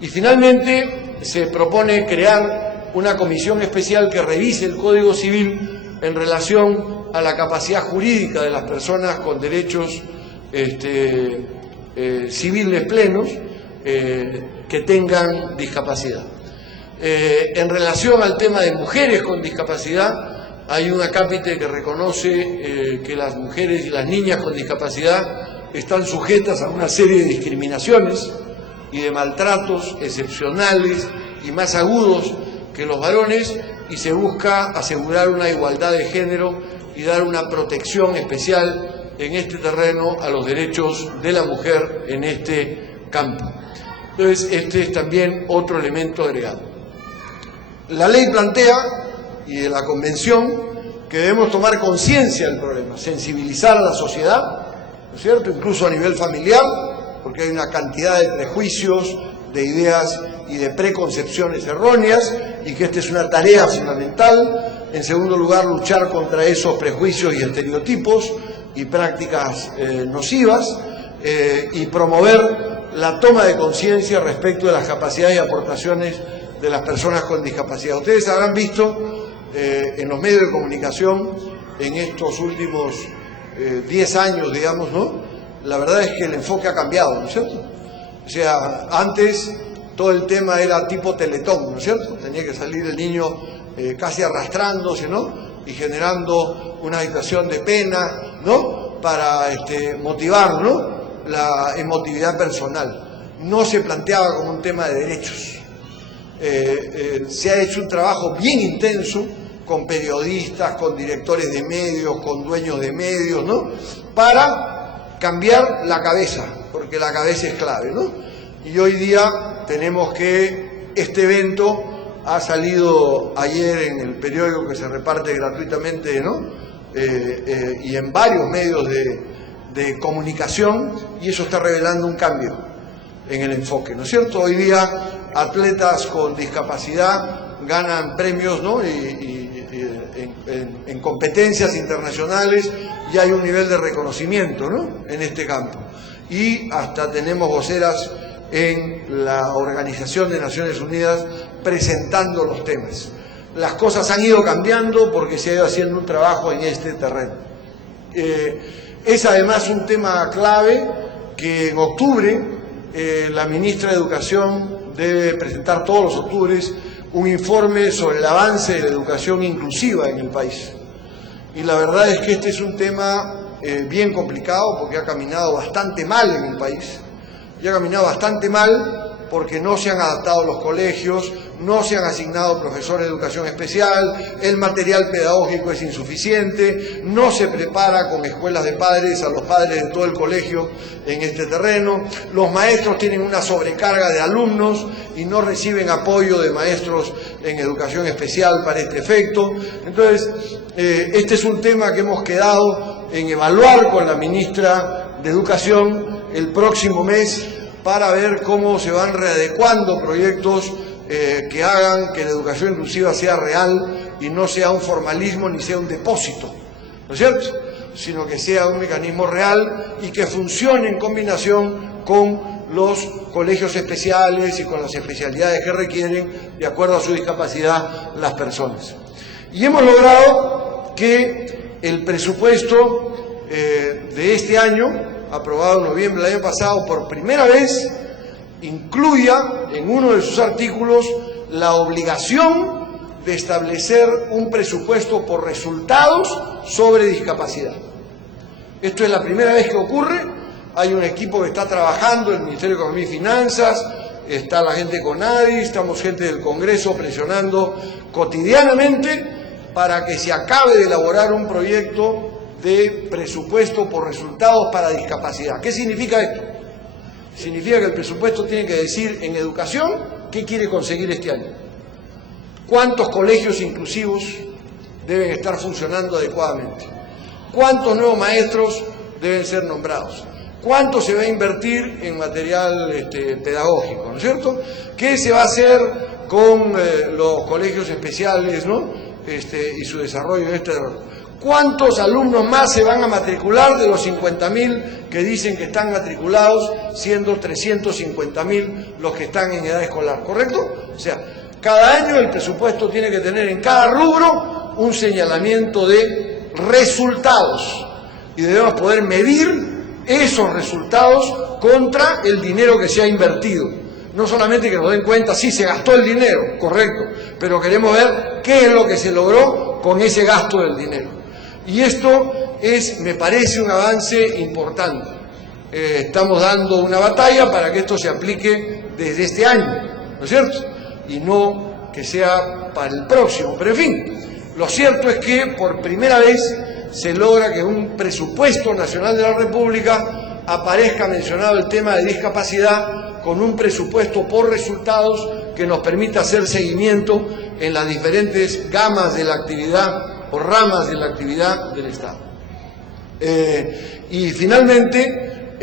Y finalmente se propone crear una comisión especial que revise el Código Civil en relación a la capacidad jurídica de las personas con derechos civiles plenos que tengan discapacidad. En relación al tema de mujeres con discapacidad, hay un acápite que reconoce que las mujeres y las niñas con discapacidad están sujetas a una serie de discriminaciones y de maltratos excepcionales y más agudos que los varones, y se busca asegurar una igualdad de género y dar una protección especial en este terreno a los derechos de la mujer en este campo. Entonces, este es también otro elemento agregado. La ley plantea, y de la Convención, que debemos tomar conciencia del problema, sensibilizar a la sociedad, ¿no es cierto?, incluso a nivel familiar, porque hay una cantidad de prejuicios, de ideas y de preconcepciones erróneas, y que esta es una tarea fundamental. En segundo lugar, luchar contra esos prejuicios y estereotipos y prácticas nocivas, y promover la toma de conciencia respecto de las capacidades y aportaciones de las personas con discapacidad. Ustedes habrán visto en los medios de comunicación en estos últimos 10 años, digamos, ¿no? La verdad es que el enfoque ha cambiado, ¿no es cierto? O sea, antes todo el tema era tipo Teletón, ¿no es cierto? Tenía que salir el niño casi arrastrándose, ¿no? Y generando una situación de pena, ¿no? Para motivar, ¿no?, la emotividad personal. No se planteaba como un tema de derechos. Se ha hecho un trabajo bien intenso con periodistas, con directores de medios, con dueños de medios, ¿no?, para cambiar la cabeza, porque la cabeza es clave, ¿no? Y hoy día tenemos que este evento ha salido ayer en el periódico que se reparte gratuitamente, ¿no?, y en varios medios de comunicación, y eso está revelando un cambio en el enfoque, ¿no es cierto? Hoy día atletas con discapacidad ganan premios, ¿no?, en competencias internacionales, y hay un nivel de reconocimiento, ¿no?, en este campo. Y hasta tenemos voceras en la Organización de Naciones Unidas presentando los temas. Las cosas han ido cambiando porque se ha ido haciendo un trabajo en este terreno. Es además un tema clave que en octubre la ministra de Educación debe presentar todos los octubres un informe sobre el avance de la educación inclusiva en el país. Y la verdad es que este es un tema bien complicado porque ha caminado bastante mal en el país. Y ha caminado bastante mal porque no se han adaptado los colegios, no se han asignado profesores de educación especial, el material pedagógico es insuficiente, no se prepara con escuelas de padres a los padres de todo el colegio en este terreno, los maestros tienen una sobrecarga de alumnos y no reciben apoyo de maestros en educación especial para este efecto. Entonces, este es un tema que hemos quedado en evaluar con la ministra de Educación el próximo mes para ver cómo se van readecuando proyectos que hagan que la educación inclusiva sea real y no sea un formalismo ni sea un depósito, ¿no es cierto?, sino que sea un mecanismo real y que funcione en combinación con los colegios especiales y con las especialidades que requieren, de acuerdo a su discapacidad, las personas. Y hemos logrado que el presupuesto de este año, aprobado en noviembre del año pasado, por primera vez incluya en uno de sus artículos la obligación de establecer un presupuesto por resultados sobre discapacidad. Esto es la primera vez que ocurre. Hay un equipo que está trabajando, el Ministerio de Economía y Finanzas, está la gente con ADI, estamos gente del Congreso presionando cotidianamente para que se acabe de elaborar un proyecto de presupuesto por resultados para discapacidad. ¿Qué significa esto? Significa que el presupuesto tiene que decir en educación qué quiere conseguir este año, cuántos colegios inclusivos deben estar funcionando adecuadamente, cuántos nuevos maestros deben ser nombrados, cuánto se va a invertir en material pedagógico, ¿no es cierto?, qué se va a hacer con los colegios especiales, ¿no?, y su desarrollo en este terreno. ¿Cuántos alumnos más se van a matricular de los 50.000 que dicen que están matriculados, siendo 350.000 los que están en edad escolar? ¿Correcto? O sea, cada año el presupuesto tiene que tener en cada rubro un señalamiento de resultados y debemos poder medir esos resultados contra el dinero que se ha invertido. No solamente que nos den cuenta si se gastó el dinero, correcto, pero queremos ver qué es lo que se logró con ese gasto del dinero. Y esto es, me parece, un avance importante. Estamos dando una batalla para que esto se aplique desde este año, ¿no es cierto?, y no que sea para el próximo. Pero en fin, lo cierto es que por primera vez se logra que en un presupuesto nacional de la República aparezca mencionado el tema de discapacidad, con un presupuesto por resultados que nos permita hacer seguimiento en las diferentes gamas de la actividad o ramas de la actividad del Estado. Y finalmente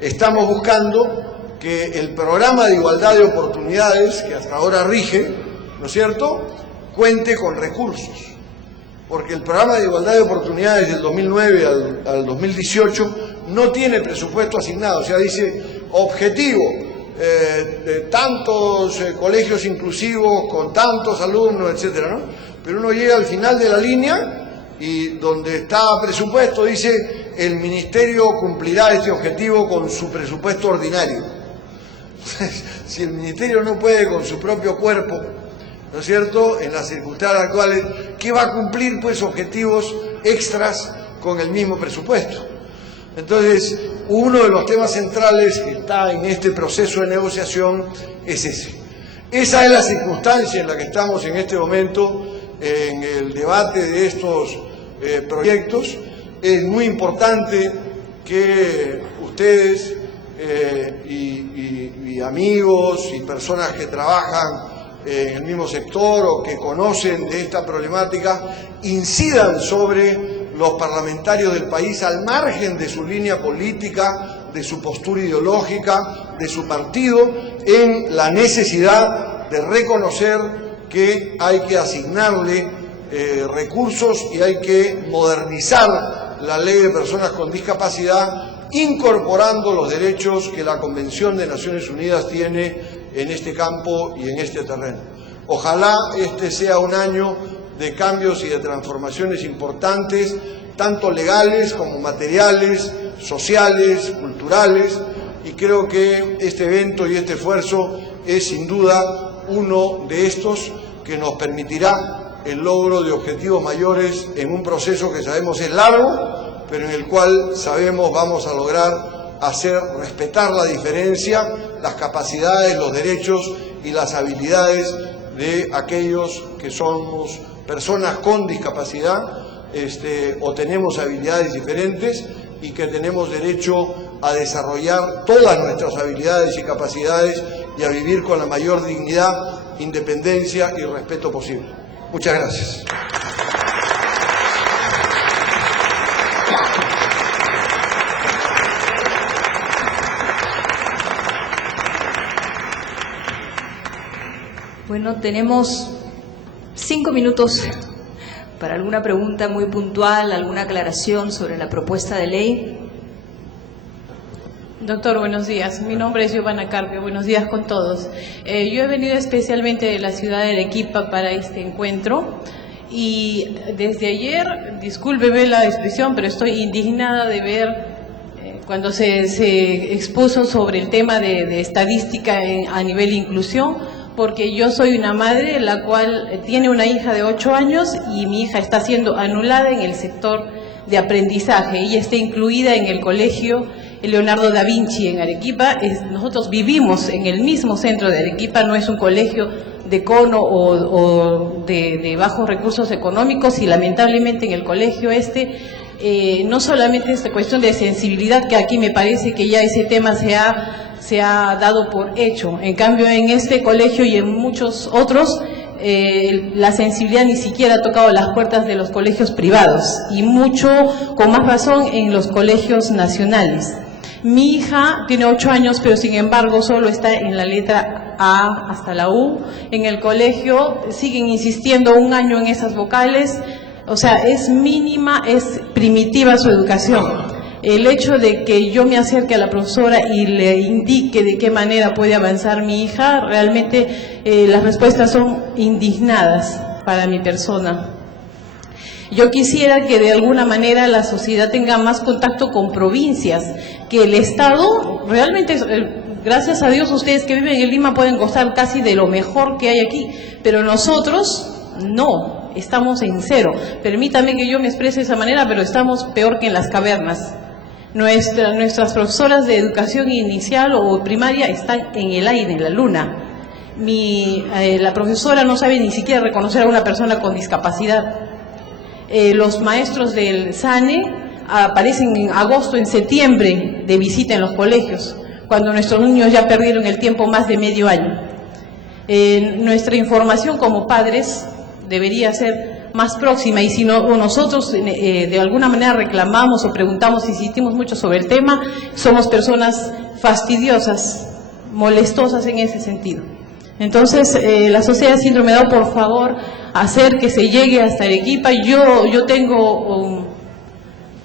estamos buscando que el programa de igualdad de oportunidades, que hasta ahora rige, ¿no es cierto?, cuente con recursos, porque el programa de igualdad de oportunidades del 2009 al 2018 no tiene presupuesto asignado. O sea, dice objetivo, de tantos colegios inclusivos con tantos alumnos, etcétera, ¿no? Pero uno llega al final de la línea y donde está presupuesto dice el ministerio cumplirá este objetivo con su presupuesto ordinario. Si el ministerio no puede con su propio cuerpo, ¿no es cierto?, en las circunstancias actuales, ¿qué va a cumplir pues objetivos extras con el mismo presupuesto? Entonces, uno de los temas centrales que está en este proceso de negociación es ese. Esa es la circunstancia en la que estamos en este momento en el debate de estos proyectos. Es muy importante que ustedes y amigos y personas que trabajan en el mismo sector o que conocen de esta problemática incidan sobre los parlamentarios del país al margen de su línea política, de su postura ideológica, de su partido, en la necesidad de reconocer que hay que asignarle recursos y hay que modernizar la ley de personas con discapacidad, incorporando los derechos que la Convención de Naciones Unidas tiene en este campo y en este terreno. Ojalá este sea un año de cambios y de transformaciones importantes, tanto legales como materiales, sociales, culturales, y creo que este evento y este esfuerzo es sin duda uno de estos que nos permitirá el logro de objetivos mayores en un proceso que sabemos es largo, pero en el cual sabemos vamos a lograr hacer respetar la diferencia, las capacidades, los derechos y las habilidades de aquellos que somos personas con discapacidad o tenemos habilidades diferentes y que tenemos derecho a desarrollar todas nuestras habilidades y capacidades y a vivir con la mayor dignidad, independencia y respeto posible. Muchas gracias. Bueno, tenemos 5 minutos para alguna pregunta muy puntual, alguna aclaración sobre la propuesta de ley. Doctor, buenos días. Mi nombre es Giovanna Carpio. Buenos días con todos. Yo he venido especialmente de la ciudad de Arequipa para este encuentro y desde ayer, discúlpeme la expresión, pero estoy indignada de ver cuando se expuso sobre el tema de estadística a nivel inclusión, porque yo soy una madre la cual tiene una hija de 8 años y mi hija está siendo anulada en el sector de aprendizaje. Ella está incluida en el colegio Leonardo da Vinci en Arequipa. Nosotros vivimos en el mismo centro de Arequipa, no es un colegio de cono o de bajos recursos económicos, y lamentablemente en el colegio no solamente es cuestión de sensibilidad, que aquí me parece que ya ese tema se ha dado por hecho. En cambio, en este colegio y en muchos otros, la sensibilidad ni siquiera ha tocado las puertas de los colegios privados, y mucho con más razón en los colegios nacionales. Mi hija tiene 8 años, pero sin embargo solo está en la letra A hasta la U. En el colegio siguen insistiendo 1 año en esas vocales, o sea, es mínima, es primitiva su educación. El hecho de que yo me acerque a la profesora y le indique de qué manera puede avanzar mi hija, realmente las respuestas son indignadas para mi persona. Yo quisiera que de alguna manera la sociedad tenga más contacto con provincias, que el Estado realmente, gracias a Dios, ustedes que viven en Lima pueden gozar casi de lo mejor que hay aquí, pero nosotros no, estamos en cero. Permítame que yo me exprese de esa manera, pero estamos peor que en las cavernas. Nuestras profesoras de educación inicial o primaria están en el aire, en la luna. la profesora no sabe ni siquiera reconocer a una persona con discapacidad. Los maestros del SANE aparecen en agosto, en septiembre de visita en los colegios, cuando nuestros niños ya perdieron el tiempo más de medio año. Nuestra información como padres debería ser más próxima, y si no, nosotros de alguna manera reclamamos o preguntamos, insistimos mucho sobre el tema, somos personas fastidiosas, molestosas en ese sentido. Entonces, la Sociedad de Síndrome de Down, por favor, hacer que se llegue hasta Arequipa. Yo tengo,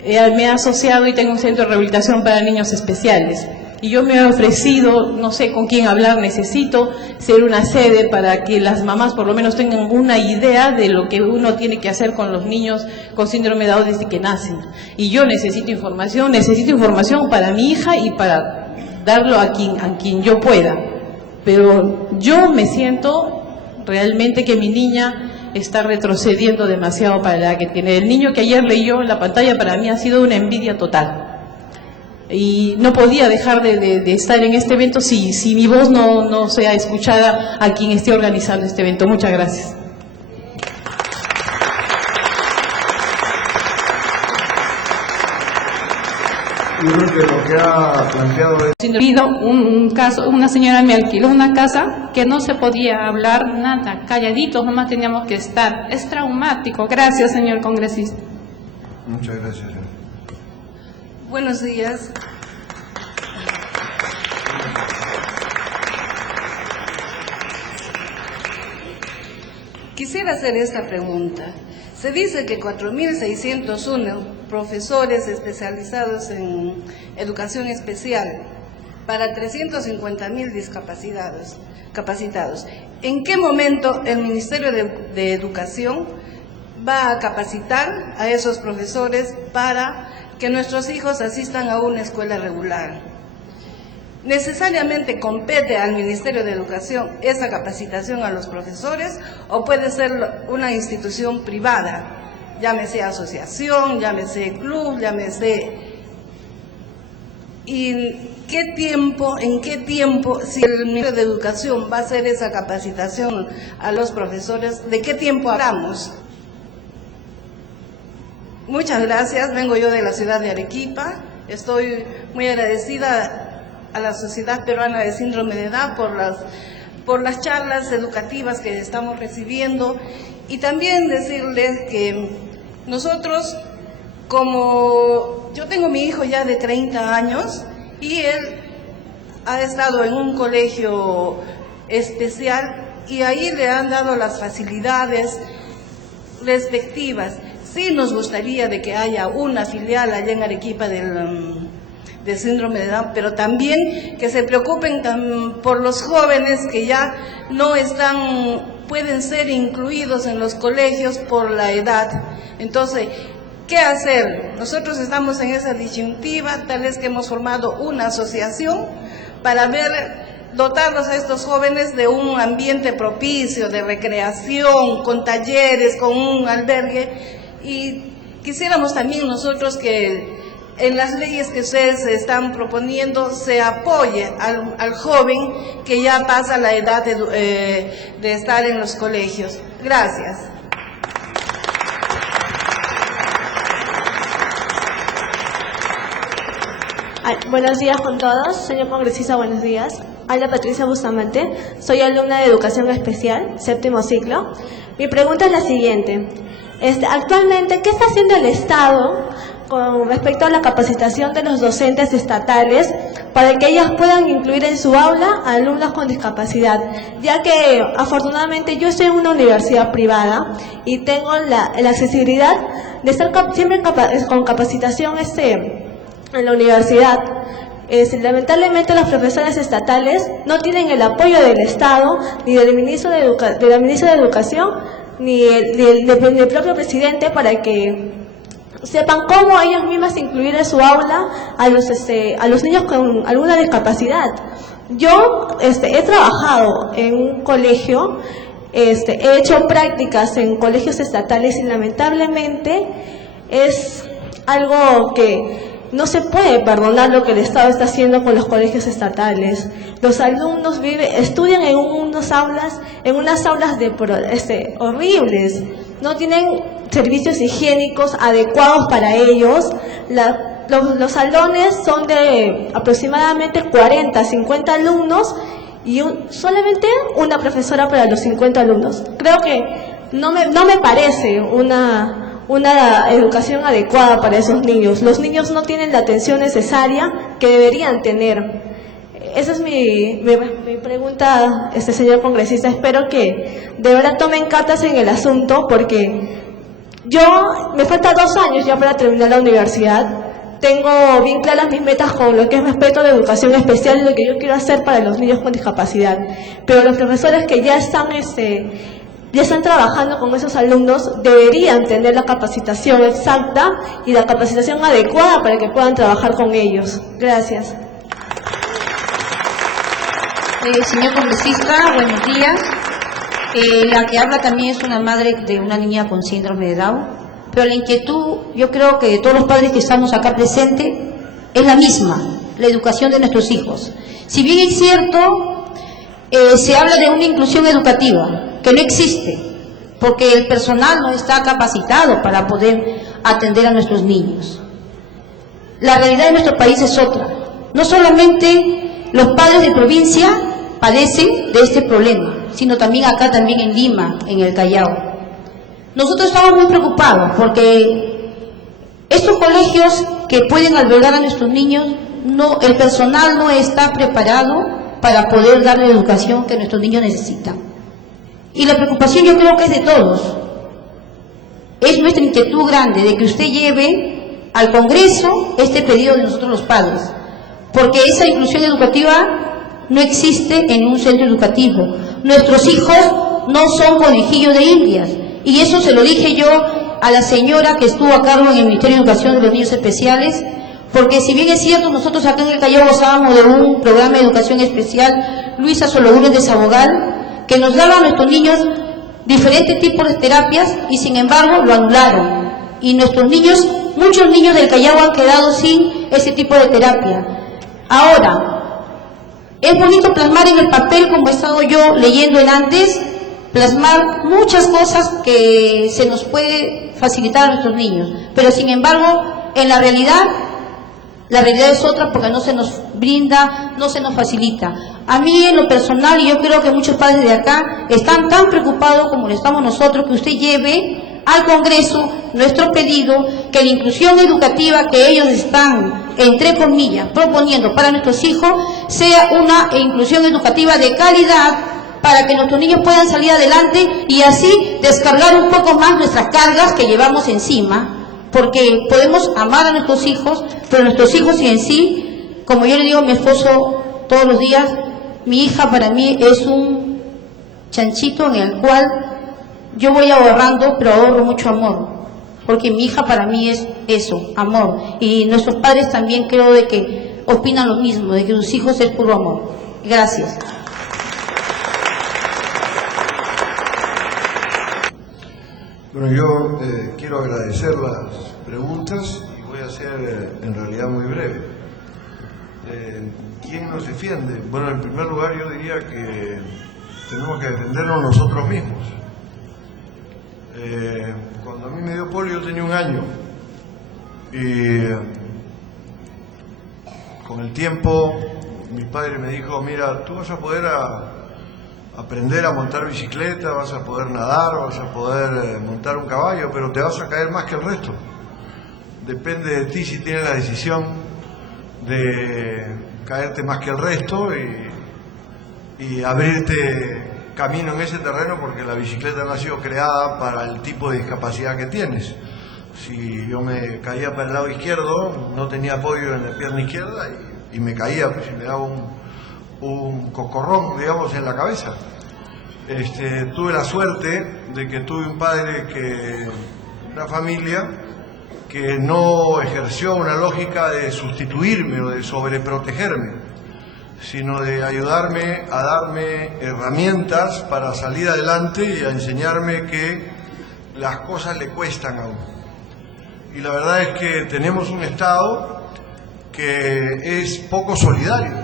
me he asociado y tengo un centro de rehabilitación para niños especiales. Y yo me he ofrecido, no sé con quién hablar, necesito ser una sede para que las mamás por lo menos tengan una idea de lo que uno tiene que hacer con los niños con síndrome de Down desde que nacen. Y yo necesito información para mi hija y para darlo a quien yo pueda. Pero yo me siento realmente que mi niña está retrocediendo demasiado para la edad que tiene. El niño que ayer leyó en la pantalla para mí ha sido una envidia total. Y no podía dejar de estar en este evento si mi voz no sea escuchada a quien esté organizando este evento. Muchas gracias. Yo creo que lo que ha planteado es... Un caso, una señora me alquiló una casa que no se podía hablar nada, calladitos, nomás teníamos que estar. Es traumático. Gracias, señor congresista. Muchas gracias. Buenos días. Quisiera hacer esta pregunta. Se dice que 4.601 profesores especializados en educación especial para 350.000 capacitados. ¿En qué momento el Ministerio de Educación va a capacitar a esos profesores para que nuestros hijos asistan a una escuela regular? ¿Necesariamente compete al Ministerio de Educación esa capacitación a los profesores o puede ser una institución privada? Llámese asociación, llámese club, llámese... ¿Y en qué tiempo, si el Ministerio de Educación va a hacer esa capacitación a los profesores, de qué tiempo hablamos? Muchas gracias, vengo yo de la ciudad de Arequipa, estoy muy agradecida a la Sociedad Peruana de Síndrome de Down por las charlas educativas que estamos recibiendo, y también decirles que nosotros, como yo tengo mi hijo ya de 30 años y él ha estado en un colegio especial y ahí le han dado las facilidades respectivas. Sí nos gustaría de que haya una filial allá en Arequipa del síndrome de Down, pero también que se preocupen por los jóvenes que ya no pueden ser incluidos en los colegios por la edad. Entonces, ¿qué hacer? Nosotros estamos en esa disyuntiva, tal vez que hemos formado una asociación para dotarlos a estos jóvenes de un ambiente propicio, de recreación, con talleres, con un albergue, y quisiéramos también nosotros que en las leyes que ustedes están proponiendo se apoye al joven que ya pasa la edad de estar en los colegios. Gracias. Buenos días con todos, señor congresista, buenos días. Habla Patricia Bustamante, soy alumna de Educación Especial, 7º ciclo. Mi pregunta es la siguiente. Actualmente, ¿qué está haciendo el Estado con respecto a la capacitación de los docentes estatales para que ellas puedan incluir en su aula a alumnos con discapacidad? Ya que afortunadamente yo estoy en una universidad privada y tengo la accesibilidad de estar siempre con capacitación en la universidad. Lamentablemente los profesores estatales no tienen el apoyo del Estado, ni del ministro de la ministra de Educación, ni del propio presidente, para que sepan cómo ellas mismas incluir en su aula a los niños con alguna discapacidad. Yo he trabajado en un colegio, he hecho prácticas en colegios estatales y lamentablemente es algo que no se puede perdonar lo que el Estado está haciendo con los colegios estatales. Los alumnos estudian en unas aulas horribles, no tienen servicios higiénicos adecuados para ellos. Los salones son de aproximadamente 40, 50 alumnos y solamente una profesora para los 50 alumnos. Creo que no me parece una educación adecuada para esos niños. Los niños no tienen la atención necesaria que deberían tener. Esa es mi pregunta, señor congresista. Espero que de verdad tomen cartas en el asunto, porque me falta 2 años ya para terminar la universidad. Tengo bien claras mis metas con lo que es respecto a la educación especial y lo que yo quiero hacer para los niños con discapacidad. Pero los profesores que ya están trabajando con esos alumnos deberían tener la capacitación exacta y la capacitación adecuada para que puedan trabajar con ellos. Gracias. Señor congresista, buenos días. La que habla también es una madre de una niña con síndrome de Down. Pero la inquietud, yo creo que de todos los padres que estamos acá presentes, es la misma, la educación de nuestros hijos. Si bien es cierto, se habla de una inclusión educativa, que no existe, porque el personal no está capacitado para poder atender a nuestros niños. La realidad de nuestro país es otra. No solamente los padres de provincia padecen de este problema, sino también acá, también en Lima, en el Callao. Nosotros estamos muy preocupados porque estos colegios que pueden albergar a nuestros niños, el personal no está preparado para poder dar la educación que nuestros niños necesitan. Y la preocupación yo creo que es de todos. Es nuestra inquietud grande de que usted lleve al Congreso este pedido de nosotros los padres, porque esa inclusión educativa no existe en un centro educativo. Nuestros hijos no son conejillos de indias. Y eso se lo dije yo a la señora que estuvo a cargo en el Ministerio de Educación de los Niños Especiales, porque si bien es cierto, nosotros acá en el Callao gozábamos de un programa de educación especial, Luisa Sologunes de Sabogal, que nos daba a nuestros niños diferentes tipos de terapias y sin embargo lo anularon. Y nuestros niños, muchos niños del Callao han quedado sin ese tipo de terapia. Ahora, es bonito plasmar en el papel, como he estado yo leyendo en antes, plasmar muchas cosas que se nos puede facilitar a nuestros niños, pero sin embargo, en la realidad es otra, porque no se nos brinda, no se nos facilita. A mí en lo personal, y yo creo que muchos padres de acá están tan preocupados como lo estamos nosotros, que usted lleve al Congreso nuestro pedido, que la inclusión educativa que ellos están, entre comillas, proponiendo para nuestros hijos, sea una inclusión educativa de calidad, para que nuestros niños puedan salir adelante y así descargar un poco más nuestras cargas que llevamos encima, porque podemos amar a nuestros hijos, pero nuestros hijos en sí, como yo le digo a mi esposo todos los días, mi hija para mí es un chanchito en el cual yo voy ahorrando, pero ahorro mucho amor, porque mi hija para mí es eso, amor, y nuestros padres también creo de que opinan lo mismo, de que sus hijos es puro amor. Gracias. Bueno, yo quiero agradecer las preguntas y voy a ser en realidad muy breve. ¿Quién nos defiende? Bueno, en primer lugar yo diría que tenemos que defendernos nosotros mismos. Cuando a mí me dio polio yo tenía 1 año y con el tiempo mi padre me dijo, mira, tú vas a poder aprender a montar bicicleta, vas a poder nadar, vas a poder montar un caballo, pero te vas a caer más que el resto. Depende de ti si tienes la decisión de caerte más que el resto y abrirte camino en ese terreno, porque la bicicleta no ha sido creada para el tipo de discapacidad que tienes. Si yo me caía para el lado izquierdo, no tenía apoyo en la pierna izquierda y me caía, pues, y me daba un cocorrón, digamos, en la cabeza. Tuve la suerte de que tuve un padre, una familia que no ejerció una lógica de sustituirme o de sobreprotegerme, sino de ayudarme a darme herramientas para salir adelante y a enseñarme que las cosas le cuestan a uno. Y la verdad es que tenemos un Estado que es poco solidario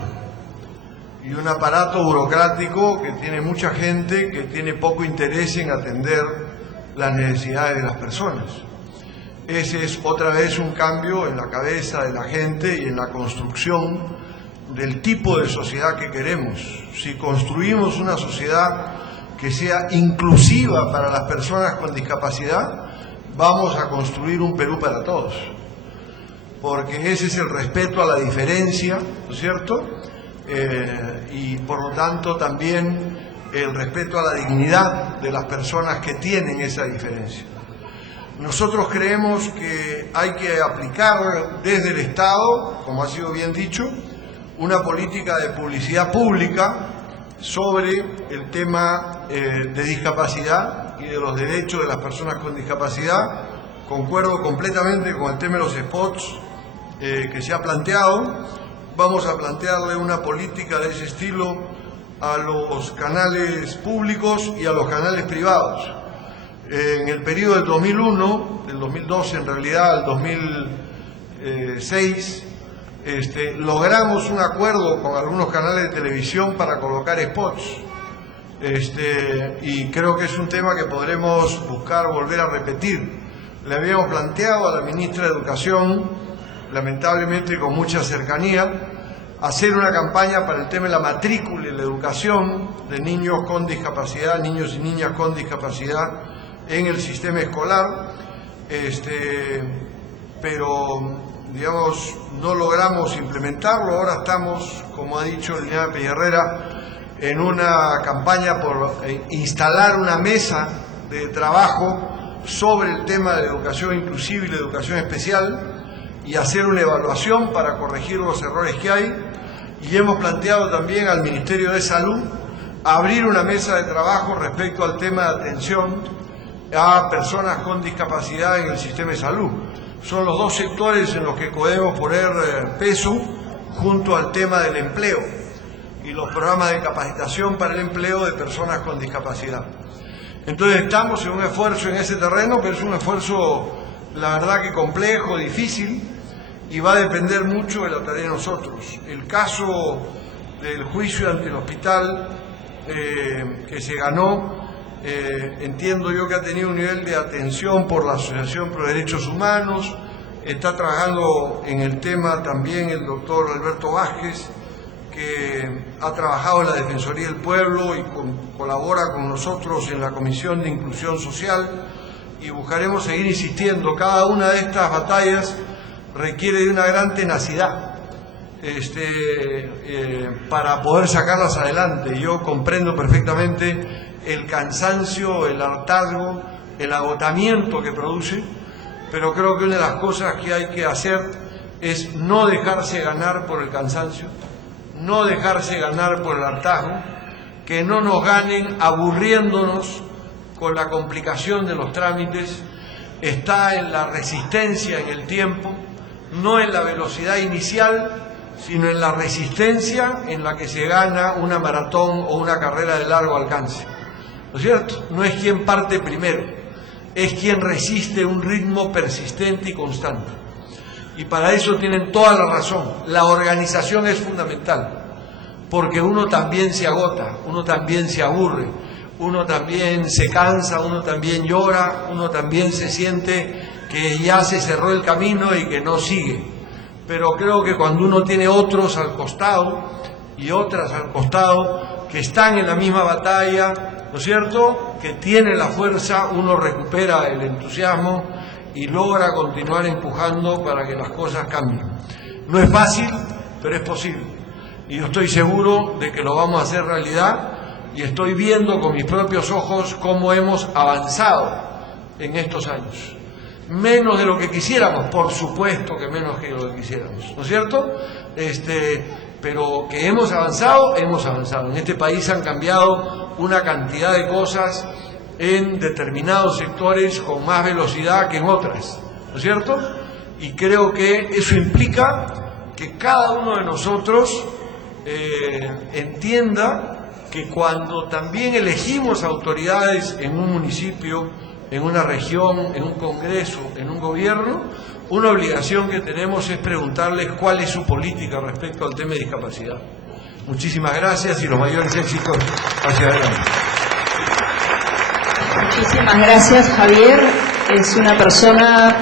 y un aparato burocrático que tiene mucha gente que tiene poco interés en atender las necesidades de las personas. Ese es otra vez un cambio en la cabeza de la gente y en la construcción del tipo de sociedad que queremos. Si construimos una sociedad que sea inclusiva para las personas con discapacidad, vamos a construir un Perú para todos, porque ese es el respeto a la diferencia, ¿no es cierto? Y por lo tanto también el respeto a la dignidad de las personas que tienen esa diferencia. Nosotros creemos que hay que aplicar desde el Estado, como ha sido bien dicho, una política de publicidad pública sobre el tema de discapacidad y de los derechos de las personas con discapacidad. Concuerdo completamente con el tema de los spots que se ha planteado. Vamos a plantearle una política de ese estilo a los canales públicos y a los canales privados. En el periodo del 2001, del 2012 en realidad al 2006, logramos un acuerdo con algunos canales de televisión para colocar spots, y creo que es un tema que podremos buscar volver a repetir. Le habíamos planteado a la ministra de Educación, lamentablemente con mucha cercanía, hacer una campaña para el tema de la matrícula y la educación de niños con discapacidad, niños y niñas con discapacidad en el sistema escolar, pero digamos, no logramos implementarlo. Ahora estamos, como ha dicho Liliana Peñarrera, en una campaña por instalar una mesa de trabajo sobre el tema de la educación inclusiva y la educación especial y hacer una evaluación para corregir los errores que hay. Y hemos planteado también al Ministerio de Salud abrir una mesa de trabajo respecto al tema de atención a personas con discapacidad en el sistema de salud. Son los dos sectores en los que podemos poner peso junto al tema del empleo y los programas de capacitación para el empleo de personas con discapacidad. Entonces estamos en un esfuerzo en ese terreno, pero es un esfuerzo, la verdad, que complejo, difícil, y va a depender mucho de la tarea de nosotros. El caso del juicio ante el hospital que se ganó, entiendo yo que ha tenido un nivel de atención por la Asociación Pro Derechos Humanos. Está trabajando en el tema también el doctor Alberto Vázquez, que ha trabajado en la Defensoría del Pueblo y colabora con nosotros en la Comisión de Inclusión Social, y buscaremos seguir insistiendo. Cada una de estas batallas requiere de una gran tenacidad para poder sacarlas adelante. Yo comprendo perfectamente el cansancio, el hartazgo, el agotamiento que produce, pero creo que una de las cosas que hay que hacer es no dejarse ganar por el cansancio, no dejarse ganar por el hartazgo, que no nos ganen aburriéndonos con la complicación de los trámites. Está en la resistencia en el tiempo, no en la velocidad inicial, sino en la resistencia en la que se gana una maratón o una carrera de largo alcance. ¿No es cierto? No es quien parte primero, es quien resiste un ritmo persistente y constante. Y para eso tienen toda la razón. La organización es fundamental, porque uno también se agota, uno también se aburre, uno también se cansa, uno también llora, uno también se siente que ya se cerró el camino y que no sigue. Pero creo que cuando uno tiene otros al costado y otras al costado que están en la misma batalla, ¿no es cierto?, que tiene la fuerza, uno recupera el entusiasmo y logra continuar empujando para que las cosas cambien. No es fácil, pero es posible. Y yo estoy seguro de que lo vamos a hacer realidad, y estoy viendo con mis propios ojos cómo hemos avanzado en estos años. Menos de lo que quisiéramos, por supuesto que menos que lo que quisiéramos, ¿no es cierto? Pero que hemos avanzado, hemos avanzado. En este país han cambiado una cantidad de cosas en determinados sectores con más velocidad que en otras, ¿no es cierto? Y creo que eso implica que cada uno de nosotros entienda que cuando también elegimos autoridades en un municipio, en una región, en un congreso, en un gobierno, una obligación que tenemos es preguntarles cuál es su política respecto al tema de discapacidad. Muchísimas gracias y los mayores éxitos hacia adelante. Muchísimas gracias, Javier. Es una persona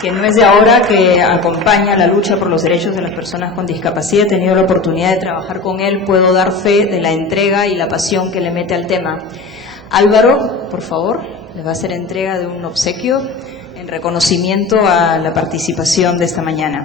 que no es de ahora, que acompaña la lucha por los derechos de las personas con discapacidad. He tenido la oportunidad de trabajar con él, puedo dar fe de la entrega y la pasión que le mete al tema. Álvaro, por favor, le va a hacer entrega de un obsequio en reconocimiento a la participación de esta mañana.